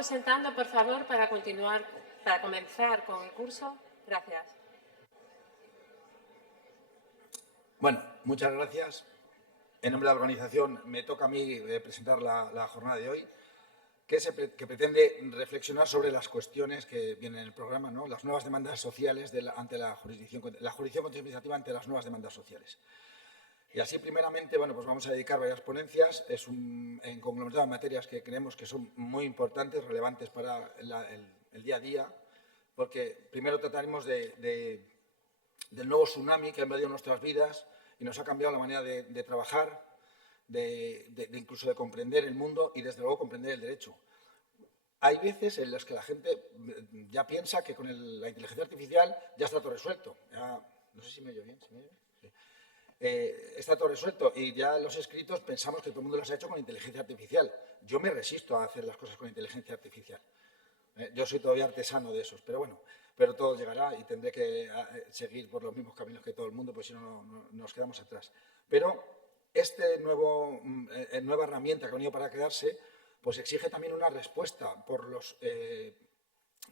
vamos sentando, por favor, para comenzar con el curso. Gracias. Bueno, muchas gracias. En nombre de la organización me toca a mí presentar la jornada de hoy, que pretende reflexionar sobre las cuestiones que vienen en el programa, ¿no? Las nuevas demandas sociales ante la jurisdicción administrativa ante las nuevas demandas sociales. Y así, primeramente, bueno, pues vamos a dedicar varias ponencias. Es un conglomerado de materias que creemos que son muy importantes, relevantes para el día a día, porque primero trataremos del nuevo tsunami que ha invadido nuestras vidas y nos ha cambiado la manera de trabajar, incluso de comprender el mundo y, desde luego, comprender el derecho. Hay veces en las que la gente ya piensa que con la inteligencia artificial ya está todo resuelto. No sé si me oye bien. ¿Sí me oye? Sí. Está todo resuelto y ya los escritos pensamos que todo el mundo los ha hecho con inteligencia artificial. Yo me resisto a hacer las cosas con inteligencia artificial. Yo soy todavía artesano de esos, pero bueno, pero todo llegará y tendré que seguir por los mismos caminos que todo el mundo, pues si no, nos quedamos atrás. Pero esta nueva herramienta que ha venido para quedarse, pues exige también una respuesta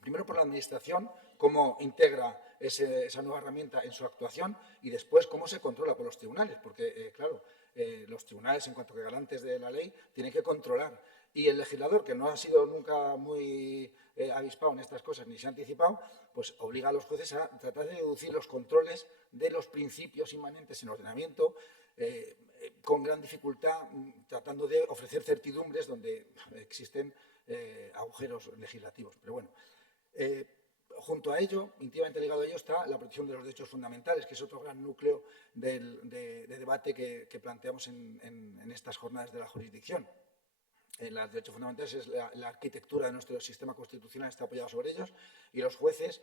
primero por la Administración, cómo integra esa nueva herramienta en su actuación y después cómo se controla por los tribunales, porque, claro, los tribunales, en cuanto que garantes de la ley, tienen que controlar. Y el legislador, que no ha sido nunca muy avispado en estas cosas ni se ha anticipado, pues obliga a los jueces a tratar de deducir los controles de los principios inmanentes en ordenamiento, con gran dificultad, tratando de ofrecer certidumbres donde existen agujeros legislativos. Pero bueno, junto a ello, íntimamente ligado a ello, está la protección de los derechos fundamentales, que es otro gran núcleo de debate que planteamos en estas jornadas de la jurisdicción. Los derechos fundamentales es la arquitectura de nuestro sistema constitucional, está apoyada sobre ellos, y los jueces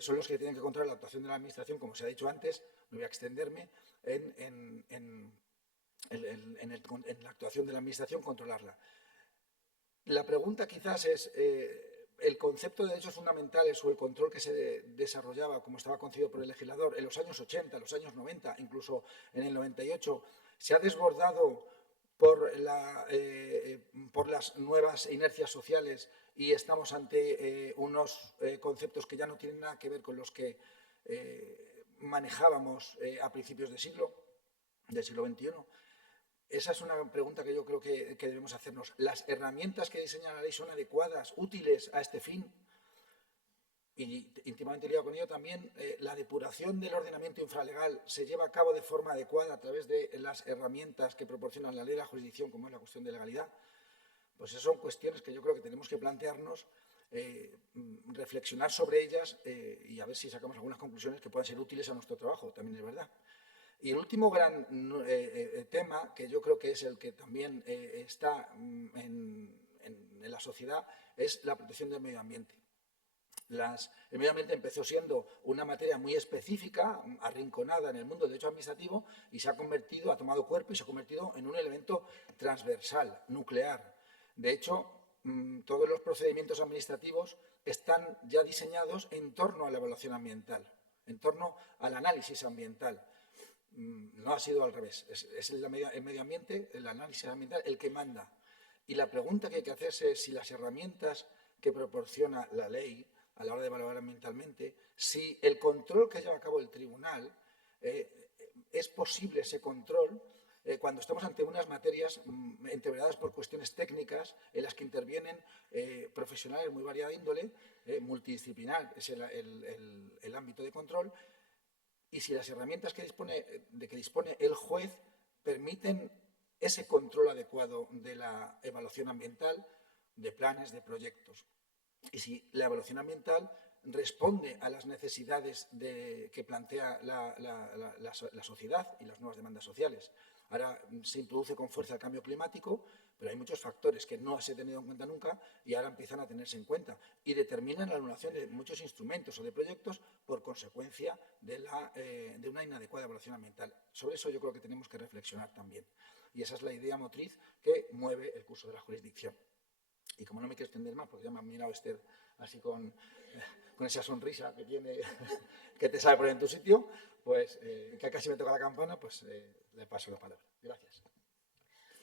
son los que tienen que controlar la actuación de la Administración, como se ha dicho antes, no voy a extenderme, en la actuación de la Administración, controlarla. La pregunta quizás es, el concepto de derechos fundamentales o el control que se desarrollaba, como estaba concebido por el legislador, en los años 80, los años 90, incluso en el 98, se ha desbordado por las nuevas inercias sociales y estamos ante unos conceptos que ya no tienen nada que ver con los que manejábamos a principios del siglo XXI. Esa es una pregunta que yo creo que debemos hacernos. ¿Las herramientas que diseña la ley son adecuadas, útiles a este fin? Y íntimamente ligado con ello también, la depuración del ordenamiento infralegal se lleva a cabo de forma adecuada a través de las herramientas que proporcionan la ley y la jurisdicción, como es la cuestión de legalidad. Pues esas son cuestiones que yo creo que tenemos que plantearnos, reflexionar sobre ellas y a ver si sacamos algunas conclusiones que puedan ser útiles a nuestro trabajo, también es verdad. Y el último gran tema, que yo creo que es el que también está en la sociedad, es la protección del medio ambiente. El medio ambiente empezó siendo una materia muy específica, arrinconada en el mundo del derecho administrativo, y ha tomado cuerpo y se ha convertido en un elemento transversal, nuclear. De hecho, todos los procedimientos administrativos están ya diseñados en torno a la evaluación ambiental, en torno al análisis ambiental. No ha sido al revés, es el medio ambiente, el análisis ambiental, el que manda. Y la pregunta que hay que hacerse es si las herramientas que proporciona la ley a la hora de evaluar ambientalmente, si el control que lleva a cabo el tribunal, es posible ese control cuando estamos ante unas materias entreveradas por cuestiones técnicas en las que intervienen profesionales muy variada índole, multidisciplinar es el ámbito de control, y si las herramientas de que dispone el juez permiten ese control adecuado de la evaluación ambiental, de planes, de proyectos. Y si la evaluación ambiental responde a las necesidades que plantea la sociedad y las nuevas demandas sociales. Ahora se introduce con fuerza el cambio climático, pero hay muchos factores que no se han tenido en cuenta nunca y ahora empiezan a tenerse en cuenta y determinan la anulación de muchos instrumentos o de proyectos por consecuencia de una inadecuada evaluación ambiental. Sobre eso yo creo que tenemos que reflexionar también. Y esa es la idea motriz que mueve el curso de la jurisdicción. Y como no me quiero extender más, porque ya me ha mirado Esther así con esa sonrisa que tiene, que te sabe poner en tu sitio, pues que casi me toca la campana, pues le paso la palabra. Gracias.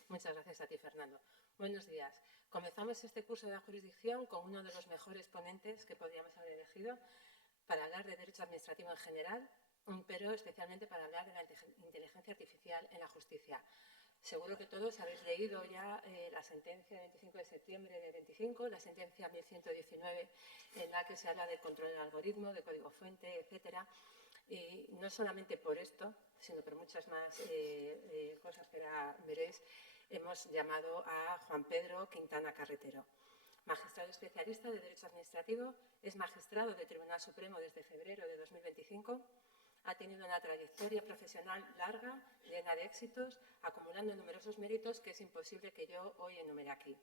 Muchas gracias a ti, Fernando. Buenos días. Comenzamos este curso de la jurisdicción con uno de los mejores ponentes que podríamos haber elegido para hablar de derecho administrativo en general, pero especialmente para hablar de la inteligencia artificial en la justicia. Seguro que todos habéis leído ya la sentencia del 25 de septiembre de 25, la sentencia 1119, en la que se habla del control del algoritmo, de código fuente, etcétera. Y no solamente por esto, sino por muchas más cosas que ahora veréis, hemos llamado a Juan Pedro Quintana Carretero. Magistrado especialista de Derecho Administrativo, es magistrado del Tribunal Supremo desde febrero de 2025. Ha tenido una trayectoria profesional larga, llena de éxitos, acumulando numerosos méritos que es imposible que yo hoy enumere aquí.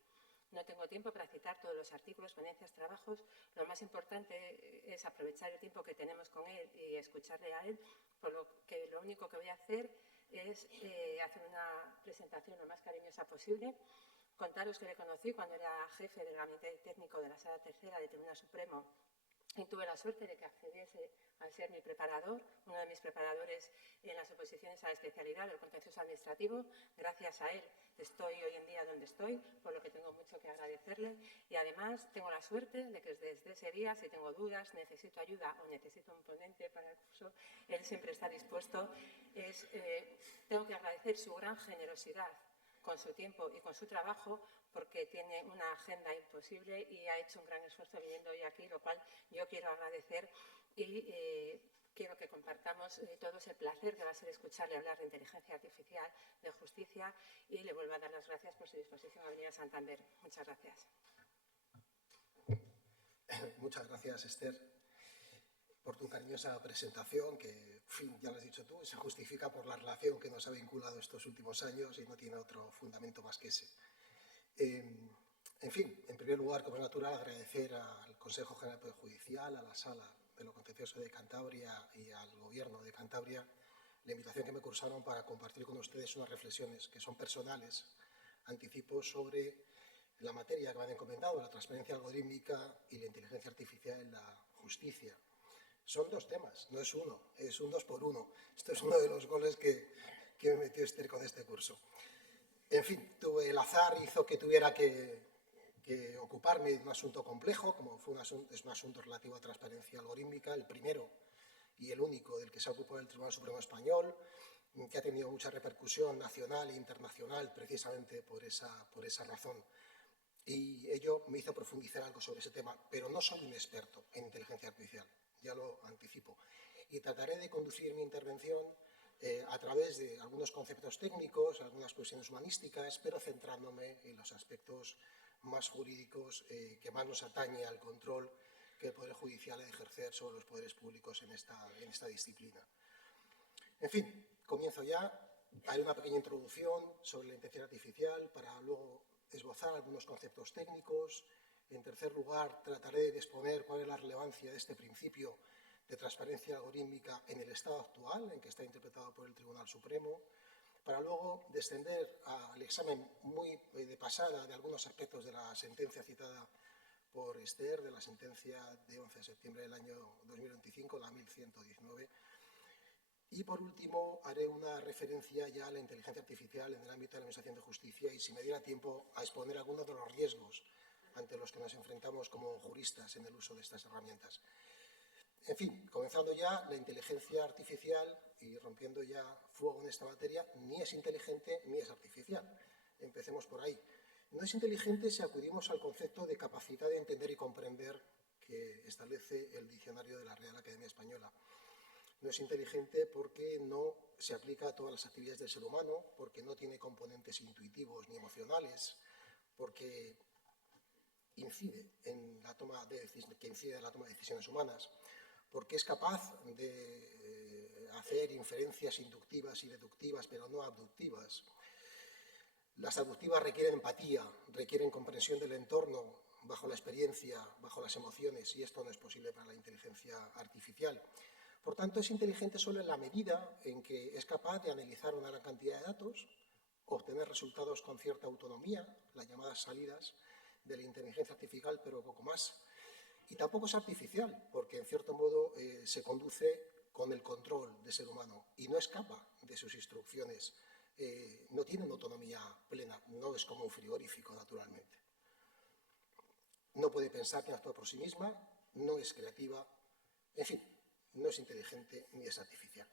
No tengo tiempo para citar todos los artículos, ponencias, trabajos. Lo más importante es aprovechar el tiempo que tenemos con él y escucharle a él, por lo que lo único que voy a hacer es hacer una presentación lo más cariñosa posible. Contaros que le conocí cuando era jefe del gabinete técnico de la Sala Tercera del Tribunal Supremo y tuve la suerte de que accediese a ser mi preparador, uno de mis preparadores en las oposiciones a la especialidad del contencioso administrativo. Gracias a él estoy hoy en día donde estoy, por lo que tengo mucho que agradecerle. Y además tengo la suerte de que desde ese día, si tengo dudas, necesito ayuda o necesito un ponente para el curso, él siempre está dispuesto. Tengo que agradecer su gran generosidad con su tiempo y con su trabajo, porque tiene una agenda imposible y ha hecho un gran esfuerzo viniendo hoy aquí, lo cual yo quiero agradecer y quiero que compartamos todos el placer que va a ser escucharle hablar de inteligencia artificial, de justicia, y le vuelvo a dar las gracias por su disposición a venir a Santander. Muchas gracias. Muchas gracias, Esther, por tu cariñosa presentación, que, en fin, ya lo has dicho tú, se justifica por la relación que nos ha vinculado estos últimos años y no tiene otro fundamento más que ese. En fin, en primer lugar, como es natural, agradecer al Consejo General del Poder Judicial, a la Sala de lo Contencioso de Cantabria y al Gobierno de Cantabria la invitación que me cursaron para compartir con ustedes unas reflexiones que son personales, anticipo, sobre la materia que me han encomendado, la transparencia algorítmica y la inteligencia artificial en la justicia. Son dos temas, no es uno, es un 2 por 1. Esto es uno de los goles que me metió Esther con este curso. En fin, el azar hizo que tuviera que ocuparme de un asunto complejo, como es un asunto relativo a transparencia algorítmica, el primero y el único del que se ha ocupado el Tribunal Supremo Español, que ha tenido mucha repercusión nacional e internacional precisamente por esa razón. Y ello me hizo profundizar algo sobre ese tema, pero no soy un experto en inteligencia artificial, ya lo anticipo. Y trataré de conducir mi intervención a través de algunos conceptos técnicos, algunas cuestiones humanísticas, pero centrándome en los aspectos más jurídicos que más nos atañe al control que el Poder Judicial ha de ejercer sobre los poderes públicos en esta disciplina. En fin, comienzo ya. Haré una pequeña introducción sobre la inteligencia artificial para luego esbozar algunos conceptos técnicos. En tercer lugar, trataré de exponer cuál es la relevancia de este principio de transparencia algorítmica en el estado actual, en que está interpretado por el Tribunal Supremo, para luego descender al examen muy de pasada de algunos aspectos de la sentencia citada por Esther, de la sentencia de 11 de septiembre del año 2025, la 1119. Y, por último, haré una referencia ya a la inteligencia artificial en el ámbito de la Administración de Justicia y, si me diera tiempo, a exponer algunos de los riesgos ante los que nos enfrentamos como juristas en el uso de estas herramientas. En fin, comenzando ya, la inteligencia artificial y rompiendo ya fuego en esta materia, ni es inteligente ni es artificial. Empecemos por ahí. No es inteligente si acudimos al concepto de capacidad de entender y comprender que establece el diccionario de la Real Academia Española. No es inteligente porque no se aplica a todas las actividades del ser humano, porque no tiene componentes intuitivos ni emocionales, porque incide en la toma de decisiones humanas, porque es capaz de hacer inferencias inductivas y deductivas, pero no abductivas. Las abductivas requieren empatía, requieren comprensión del entorno bajo la experiencia, bajo las emociones, y esto no es posible para la inteligencia artificial. Por tanto, es inteligente solo en la medida en que es capaz de analizar una gran cantidad de datos, obtener resultados con cierta autonomía, las llamadas salidas de la inteligencia artificial, pero poco más. Y tampoco es artificial, porque en cierto modo se conduce con el control del ser humano y no escapa de sus instrucciones. No tiene una autonomía plena, no es como un frigorífico, naturalmente. no puede pensar ni actuar por sí misma, no es creativa, en fin, no es inteligente ni es artificial.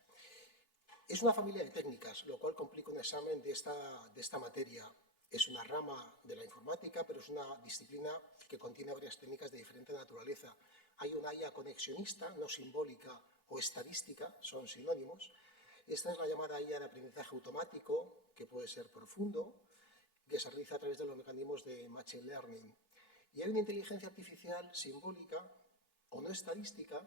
Es una familia de técnicas, lo cual complica un examen de esta materia. Es una rama de la informática, pero es una disciplina que contiene varias técnicas de diferente naturaleza. Hay una IA conexionista, no simbólica o estadística, son sinónimos. Esta es la llamada IA de aprendizaje automático, que puede ser profundo, que se realiza a través de los mecanismos de Machine Learning. Y hay una inteligencia artificial simbólica o no estadística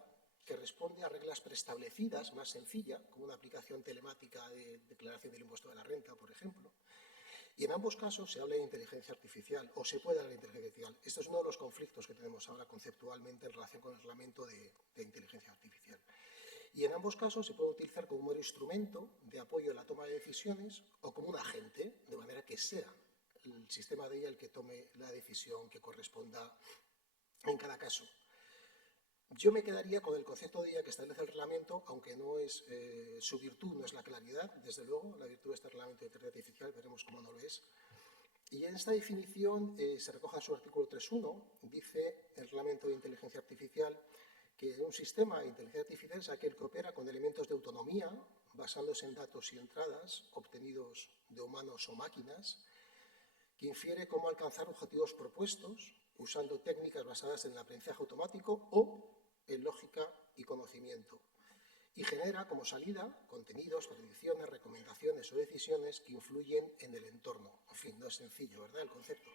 que responde a reglas preestablecidas, más sencilla, como una aplicación telemática de declaración del impuesto de la renta, por ejemplo. Y en ambos casos se habla de inteligencia artificial, o se puede hablar de inteligencia artificial. Esto es uno de los conflictos que tenemos ahora conceptualmente en relación con el reglamento de inteligencia artificial. Y en ambos casos se puede utilizar como un mero instrumento de apoyo a la toma de decisiones o como un agente, de manera que sea el sistema de IA el que tome la decisión que corresponda en cada caso. Yo me quedaría con el concepto de IA que establece el reglamento, aunque no es su virtud, no es la claridad, desde luego, la virtud de este reglamento de inteligencia artificial, veremos cómo no lo es. Y en esta definición se recoge en su artículo 3.1, dice el reglamento de inteligencia artificial que un sistema de inteligencia artificial es aquel que opera con elementos de autonomía, basándose en datos y entradas obtenidos de humanos o máquinas, que infiere cómo alcanzar objetivos propuestos usando técnicas basadas en el aprendizaje automático o en lógica y conocimiento, y genera como salida contenidos, predicciones, recomendaciones o decisiones que influyen en el entorno. En fin, no es sencillo, ¿verdad?, el concepto.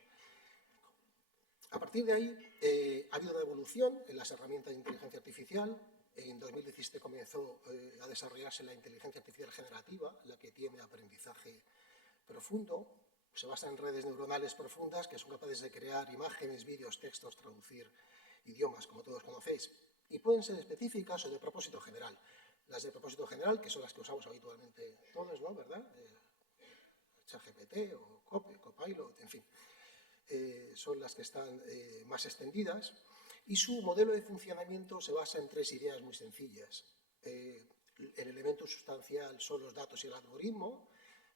A partir de ahí ha habido una evolución en las herramientas de inteligencia artificial. En 2017 comenzó a desarrollarse la inteligencia artificial generativa, la que tiene aprendizaje profundo. Se basa en redes neuronales profundas que son capaces de crear imágenes, vídeos, textos, traducir idiomas, como todos conocéis. Y pueden ser específicas o de propósito general. Las de propósito general, que son las que usamos habitualmente todos, ¿no?, ¿verdad? ChatGPT o Copilot, en fin. Son las que están más extendidas, y su modelo de funcionamiento se basa en tres ideas muy sencillas. El elemento sustancial son los datos y el algoritmo,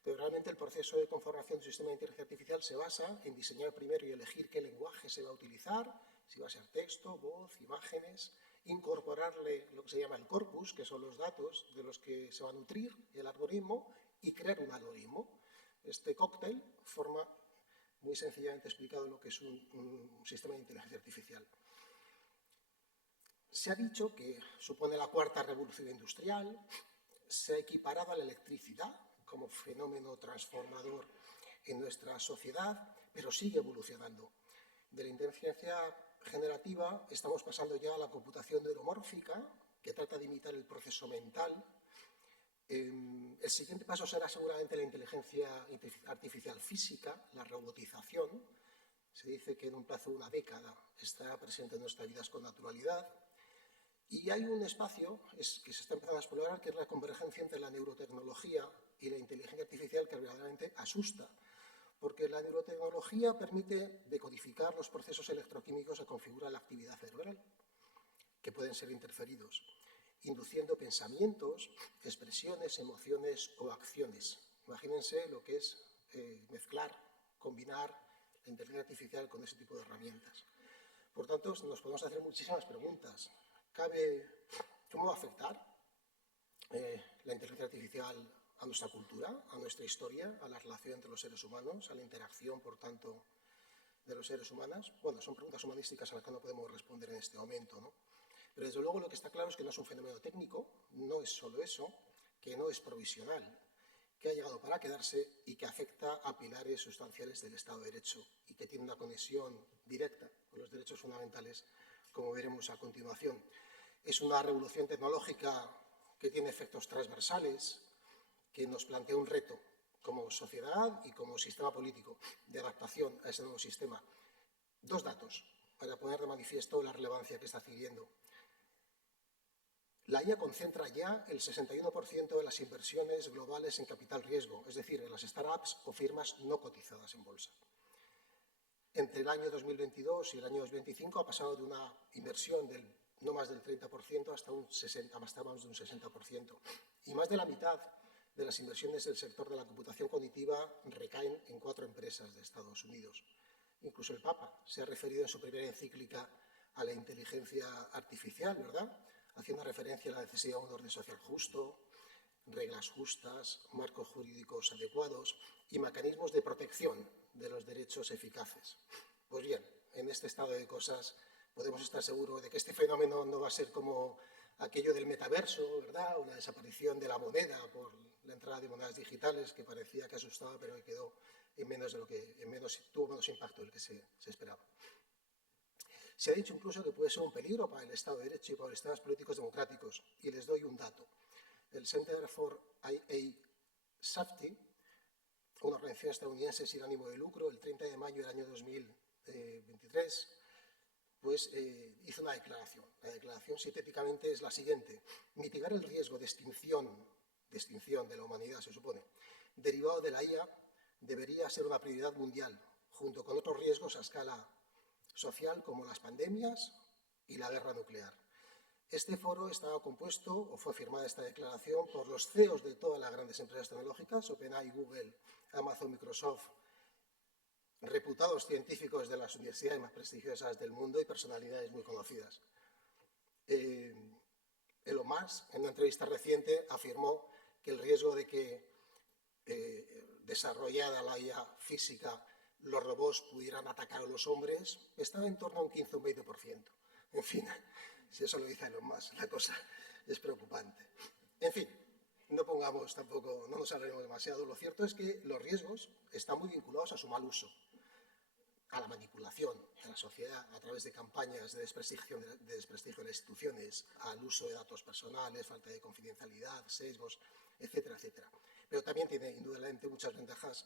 pero realmente el proceso de conformación de un sistema de inteligencia artificial se basa en diseñar primero y elegir qué lenguaje se va a utilizar, si va a ser texto, voz, imágenes, incorporarle lo que se llama el corpus, que son los datos de los que se va a nutrir el algoritmo, y crear un algoritmo. Este cóctel forma, muy sencillamente explicado, lo que es un sistema de inteligencia artificial. Se ha dicho que supone la cuarta revolución industrial, se ha equiparado a la electricidad como fenómeno transformador en nuestra sociedad, pero sigue evolucionando. De la inteligencia generativa estamos pasando ya a la computación neuromórfica, que trata de imitar el proceso mental. El siguiente paso será seguramente la inteligencia artificial física, la robotización. Se dice que en un plazo de una década estará presente en nuestras vidas con naturalidad. Y hay un espacio que se está empezando a explorar, que es la convergencia entre la neurotecnología y la inteligencia artificial, que verdaderamente asusta, porque la neurotecnología permite decodificar los procesos electroquímicos que configuran la actividad cerebral, que pueden ser interferidos, induciendo pensamientos, expresiones, emociones o acciones. Imagínense lo que es mezclar, combinar la inteligencia artificial con ese tipo de herramientas. Por tanto, nos podemos hacer muchísimas preguntas. ¿Cómo va a afectar la inteligencia artificial a nuestra cultura, a nuestra historia, a la relación entre los seres humanos, a la interacción, por tanto, de los seres humanos? Bueno, son preguntas humanísticas a las que no podemos responder en este momento, ¿no? Pero desde luego lo que está claro es que no es un fenómeno técnico, no es solo eso, que no es provisional, que ha llegado para quedarse y que afecta a pilares sustanciales del Estado de Derecho y que tiene una conexión directa con los derechos fundamentales, como veremos a continuación. Es una revolución tecnológica que tiene efectos transversales, que nos plantea un reto como sociedad y como sistema político de adaptación a ese nuevo sistema. Dos datos para poner de manifiesto la relevancia que está adquiriendo. La IA concentra ya el 61% de las inversiones globales en capital riesgo, es decir, en las startups o firmas no cotizadas en bolsa. Entre el año 2022 y el año 2025 ha pasado de una inversión del no más del 30% hasta más de un 60%. Y más de la mitad de las inversiones del sector de la computación cognitiva recaen en 4 empresas de Estados Unidos. Incluso el Papa se ha referido en su primera encíclica a la inteligencia artificial, ¿verdad? Haciendo referencia a la necesidad de un orden social justo, reglas justas, marcos jurídicos adecuados y mecanismos de protección de los derechos eficaces. Pues bien, en este estado de cosas podemos estar seguros de que este fenómeno no va a ser como aquello del metaverso, ¿verdad? Una desaparición de la moneda por la entrada de monedas digitales que parecía que asustaba, pero que quedó tuvo menos impacto del que se esperaba. Se ha dicho incluso que puede ser un peligro para el Estado de Derecho y para los sistemas políticos democráticos. Y les doy un dato. El Center for IA Safety, una organización estadounidense sin ánimo de lucro, el 30 de mayo del año 2023, pues hizo una declaración. La declaración sintéticamente es la siguiente: mitigar el riesgo de extinción de la humanidad, se supone, derivado de la IA, debería ser una prioridad mundial, junto con otros riesgos a escala social como las pandemias y la guerra nuclear. Este foro estaba compuesto, o fue firmada esta declaración, por los CEOs de todas las grandes empresas tecnológicas, OpenAI, Google, Amazon, Microsoft, reputados científicos de las universidades más prestigiosas del mundo y personalidades muy conocidas. Elon Musk, en una entrevista reciente, afirmó que el riesgo de que, desarrollada la IA física, los robots pudieran atacar a los hombres estaba en torno a un 15 o un 20%. En fin, si eso lo dice Elon Musk, la cosa es preocupante. En fin, no nos alarguemos demasiado. Lo cierto es que los riesgos están muy vinculados a su mal uso, a la manipulación de la sociedad a través de campañas de desprestigio de las instituciones, al uso de datos personales, falta de confidencialidad, sesgos, etcétera, etcétera. Pero también tiene indudablemente muchas ventajas.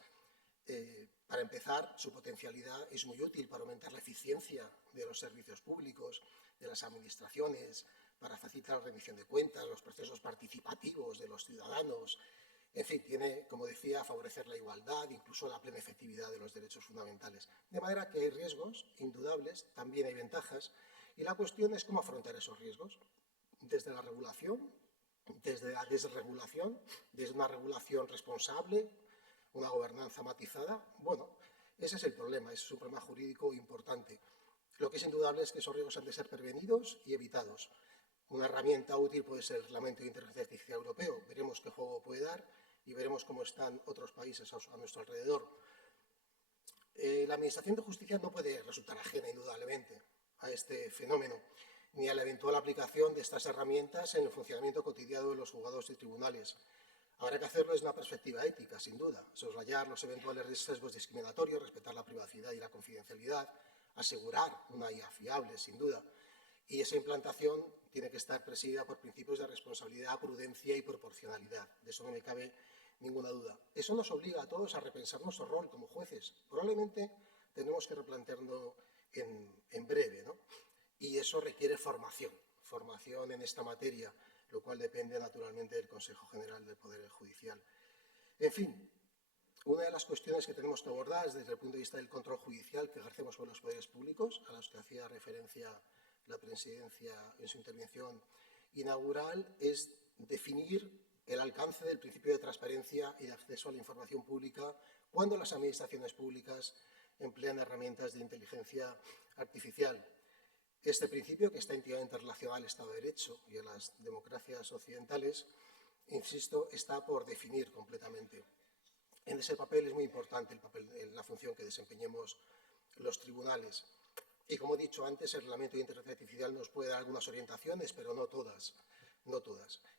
Para empezar, su potencialidad es muy útil para aumentar la eficiencia de los servicios públicos, de las administraciones, para facilitar la rendición de cuentas, los procesos participativos de los ciudadanos. En fin, tiene, como decía, favorecer la igualdad, incluso la plena efectividad de los derechos fundamentales. De manera que hay riesgos indudables, también hay ventajas, y la cuestión es cómo afrontar esos riesgos. Desde la regulación, desde la desregulación, desde una regulación responsable, una gobernanza matizada. Bueno, ese es el problema, ese es un problema jurídico importante. Lo que es indudable es que esos riesgos han de ser prevenidos y evitados. Una herramienta útil puede ser el Reglamento de Inteligencia Artificial Europeo. Veremos qué juego puede dar y veremos cómo están otros países a nuestro alrededor. La Administración de Justicia no puede resultar ajena, indudablemente, a este fenómeno, ni a la eventual aplicación de estas herramientas en el funcionamiento cotidiano de los juzgados y tribunales. Habrá que hacerlo desde una perspectiva ética, sin duda, soslayar los eventuales sesgos discriminatorios, respetar la privacidad y la confidencialidad, asegurar una IA fiable, sin duda. Y esa implantación tiene que estar presidida por principios de responsabilidad, prudencia y proporcionalidad. De eso no me cabe ninguna duda. Eso nos obliga a todos a repensar nuestro rol como jueces. Probablemente tenemos que replantearlo en breve, ¿no? Y eso requiere formación en esta materia, lo cual depende naturalmente del Consejo General del Poder Judicial. En fin, una de las cuestiones que tenemos que abordar es desde el punto de vista del control judicial que ejercemos sobre los poderes públicos, a los que hacía referencia la presidencia en su intervención inaugural, es definir el alcance del principio de transparencia y de acceso a la información pública cuando las administraciones públicas emplean herramientas de inteligencia artificial. Este principio, que está íntimamente relacionado al Estado de Derecho y a las democracias occidentales, insisto, está por definir completamente. En ese papel es muy importante la función que desempeñemos los tribunales. Y como he dicho antes, el Reglamento de Inteligencia Artificial nos puede dar algunas orientaciones, pero no todas.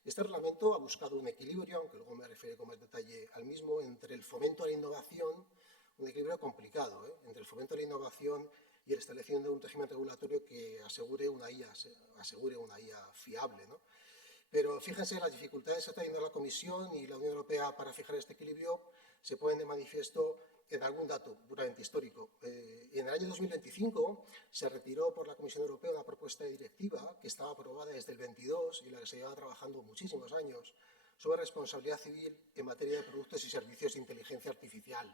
Este reglamento ha buscado un equilibrio, aunque luego me refiero con más detalle al mismo, entre el fomento a la innovación, un equilibrio complicado, entre el fomento a la innovación y el establecimiento de un régimen regulatorio que asegure una IA fiable, ¿no? Pero fíjense, las dificultades que está teniendo la Comisión y la Unión Europea para fijar este equilibrio se ponen de manifiesto en algún dato puramente histórico. En el año 2025 se retiró por la Comisión Europea una propuesta de directiva que estaba aprobada desde el 22 y la que se llevaba trabajando muchísimos años sobre responsabilidad civil en materia de productos y servicios de inteligencia artificial.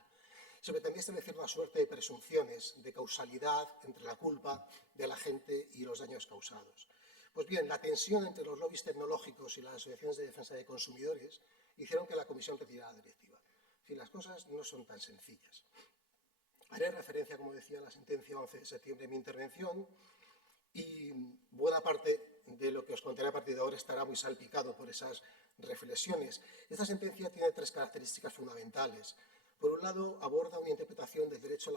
Se pretendía establecer una suerte de presunciones de causalidad entre la culpa de la gente y los daños causados. Pues bien, la tensión entre los lobbies tecnológicos y las asociaciones de defensa de consumidores hicieron que la Comisión retirara la directiva. En fin, las cosas no son tan sencillas. Haré referencia, como decía, a la sentencia 11 de septiembre en mi intervención y buena parte de lo que os contaré a partir de ahora estará muy salpicado por esas reflexiones. Esta sentencia tiene 3 características fundamentales. Por un lado, aborda una interpretación del derecho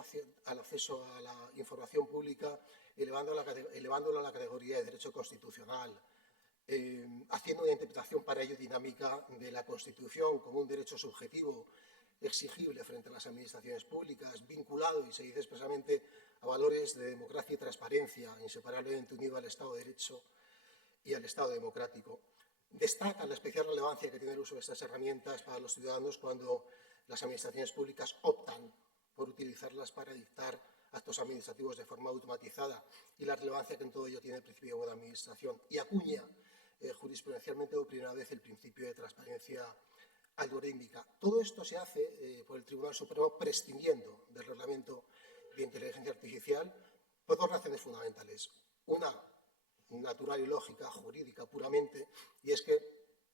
al acceso a la información pública, elevándolo a la categoría de derecho constitucional, haciendo una interpretación para ello dinámica de la Constitución como un derecho subjetivo exigible frente a las administraciones públicas, vinculado, y se dice expresamente, a valores de democracia y transparencia, inseparablemente unido al Estado de Derecho y al Estado democrático. Destaca la especial relevancia que tiene el uso de estas herramientas para los ciudadanos cuando las administraciones públicas optan por utilizarlas para dictar actos administrativos de forma automatizada y la relevancia que en todo ello tiene el principio de buena administración. Y acuña jurisprudencialmente por primera vez el principio de transparencia algorítmica. Todo esto se hace por el Tribunal Supremo prescindiendo del reglamento de inteligencia artificial por 2 razones fundamentales. Una natural y lógica, jurídica puramente, y es que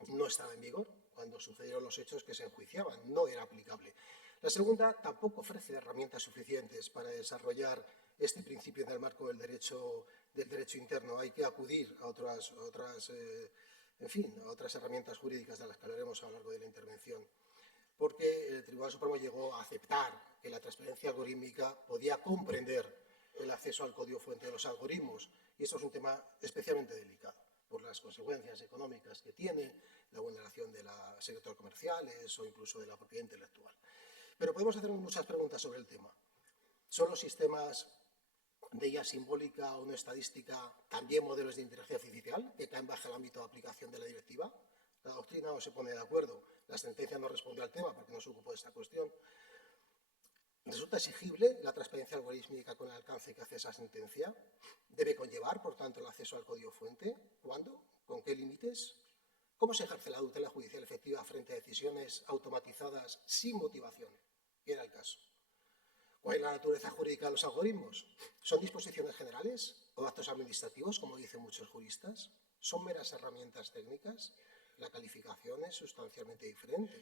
no estaba en vigor cuando sucedieron los hechos que se enjuiciaban, no era aplicable. La segunda, tampoco ofrece herramientas suficientes para desarrollar este principio en el marco del derecho interno. Hay que acudir a otras herramientas jurídicas de las que hablaremos a lo largo de la intervención, porque el Tribunal Supremo llegó a aceptar que la transparencia algorítmica podía comprender el acceso al código fuente de los algoritmos, y esto es un tema especialmente delicado por las consecuencias económicas que tiene, la vulneración de los secretos comerciales o incluso de la propiedad intelectual. Pero podemos hacernos muchas preguntas sobre el tema. ¿Son los sistemas de IA simbólica o no estadística también modelos de inteligencia artificial que caen bajo el ámbito de aplicación de la directiva? La doctrina no se pone de acuerdo, la sentencia no responde al tema porque no se ocupó de esta cuestión. ¿Resulta exigible la transparencia algorítmica con el alcance que hace esa sentencia? ¿Debe conllevar, por tanto, el acceso al código fuente? ¿Cuándo? ¿Con qué límites? ¿Cómo se ejerce la tutela judicial efectiva frente a decisiones automatizadas sin motivación? Que era el caso. ¿Cuál es la naturaleza jurídica de los algoritmos? ¿Son disposiciones generales o actos administrativos, como dicen muchos juristas? ¿Son meras herramientas técnicas? La calificación es sustancialmente diferente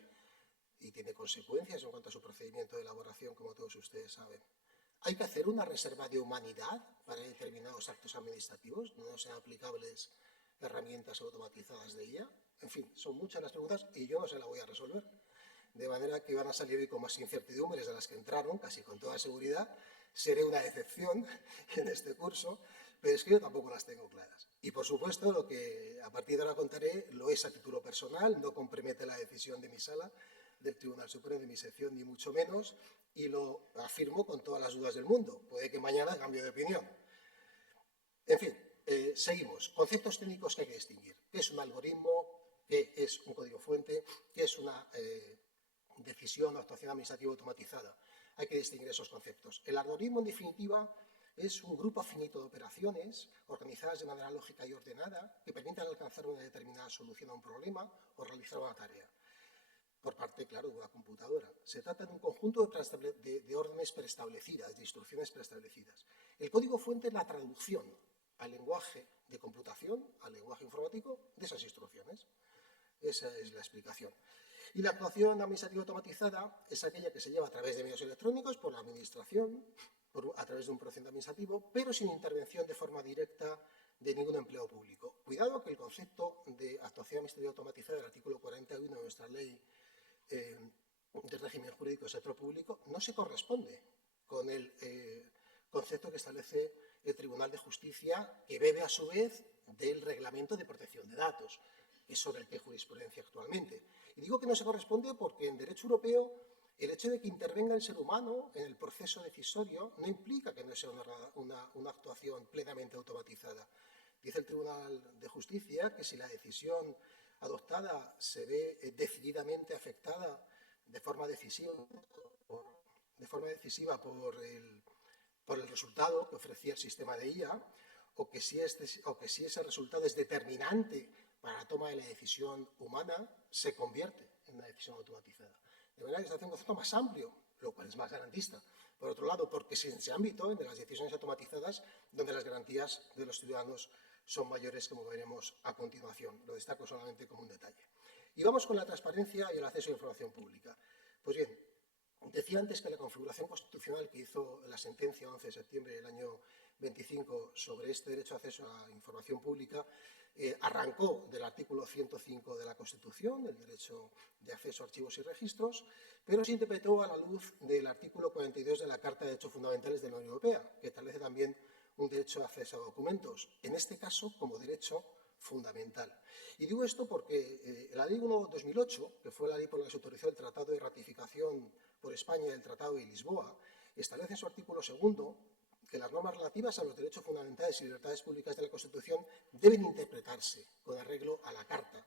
y tiene consecuencias en cuanto a su procedimiento de elaboración, como todos ustedes saben. ¿Hay que hacer una reserva de humanidad para determinados actos administrativos? ¿No sean aplicables herramientas automatizadas de IA? En fin, son muchas las preguntas y yo no se las voy a resolver. De manera que van a salir hoy con más incertidumbres de las que entraron, casi con toda seguridad. Seré una excepción en este curso, pero es que yo tampoco las tengo claras. Y, por supuesto, lo que a partir de ahora contaré lo es a título personal, no compromete la decisión de mi sala, del Tribunal Supremo, de mi sección, ni mucho menos, y lo afirmo con todas las dudas del mundo. Puede que mañana cambie de opinión. En fin, seguimos. Conceptos técnicos que hay que distinguir. ¿Qué es un algoritmo? ¿Qué es un código fuente? ¿Qué es una decisión o actuación administrativa automatizada? Hay que distinguir esos conceptos. El algoritmo, en definitiva, es un grupo finito de operaciones organizadas de manera lógica y ordenada que permitan alcanzar una determinada solución a un problema o realizar una tarea, por parte, claro, de una computadora. Se trata de un conjunto de órdenes preestablecidas, de instrucciones preestablecidas. El código fuente es la traducción al lenguaje de computación, al lenguaje informático, de esas instrucciones. Esa es la explicación. Y la actuación administrativa automatizada es aquella que se lleva a través de medios electrónicos por la administración, a través de un procedimiento administrativo, pero sin intervención de forma directa de ningún empleo público. Cuidado que el concepto de actuación administrativa automatizada del artículo 41 de nuestra ley del régimen jurídico del sector público no se corresponde con el concepto que establece el Tribunal de Justicia, que bebe a su vez del Reglamento de Protección de Datos, que es sobre el que hay jurisprudencia actualmente. Y digo que no se corresponde porque en derecho europeo el hecho de que intervenga el ser humano en el proceso decisorio no implica que no sea una actuación plenamente automatizada. Dice el Tribunal de Justicia que si la decisión adoptada se ve decididamente afectada de forma decisiva por el resultado que ofrecía el sistema de IA, o que si ese resultado es determinante para la toma de la decisión humana, se convierte en una decisión automatizada. De manera que se hace un concepto más amplio, lo cual es más garantista. Por otro lado, porque es en ese ámbito, de las decisiones automatizadas, donde las garantías de los ciudadanos son mayores, como veremos a continuación. Lo destaco solamente como un detalle. Y vamos con la transparencia y el acceso a la información pública. Pues bien, Decía antes que la configuración constitucional que hizo la sentencia 11 de septiembre del año 25 sobre este derecho a acceso a la información pública arrancó del artículo 105 de la Constitución, el derecho de acceso a archivos y registros, pero se interpretó a la luz del artículo 42 de la Carta de Derechos Fundamentales de la Unión Europea, que establece también un derecho de acceso a documentos, en este caso como derecho fundamental. Y digo esto porque la Ley 1/2008, que fue la ley por la que se autorizó el Tratado de Ratificación por España del Tratado de Lisboa, establece en su artículo 2 que las normas relativas a los derechos fundamentales y libertades públicas de la Constitución deben interpretarse con arreglo a la Carta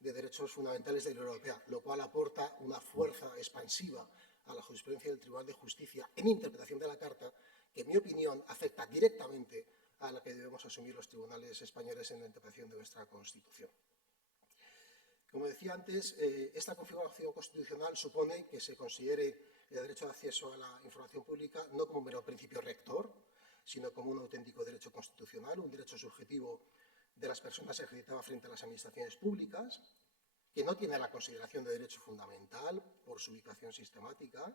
de Derechos Fundamentales de la Unión Europea, lo cual aporta una fuerza expansiva a la jurisprudencia del Tribunal de Justicia en interpretación de la Carta, que en mi opinión afecta directamente a la que debemos asumir los tribunales españoles en la interpretación de nuestra Constitución. Como decía antes, esta configuración constitucional supone que se considere el derecho de acceso a la información pública no como un mero principio rector, sino como un auténtico derecho constitucional, un derecho subjetivo de las personas ejercitado frente a las administraciones públicas, que no tiene la consideración de derecho fundamental por su ubicación sistemática,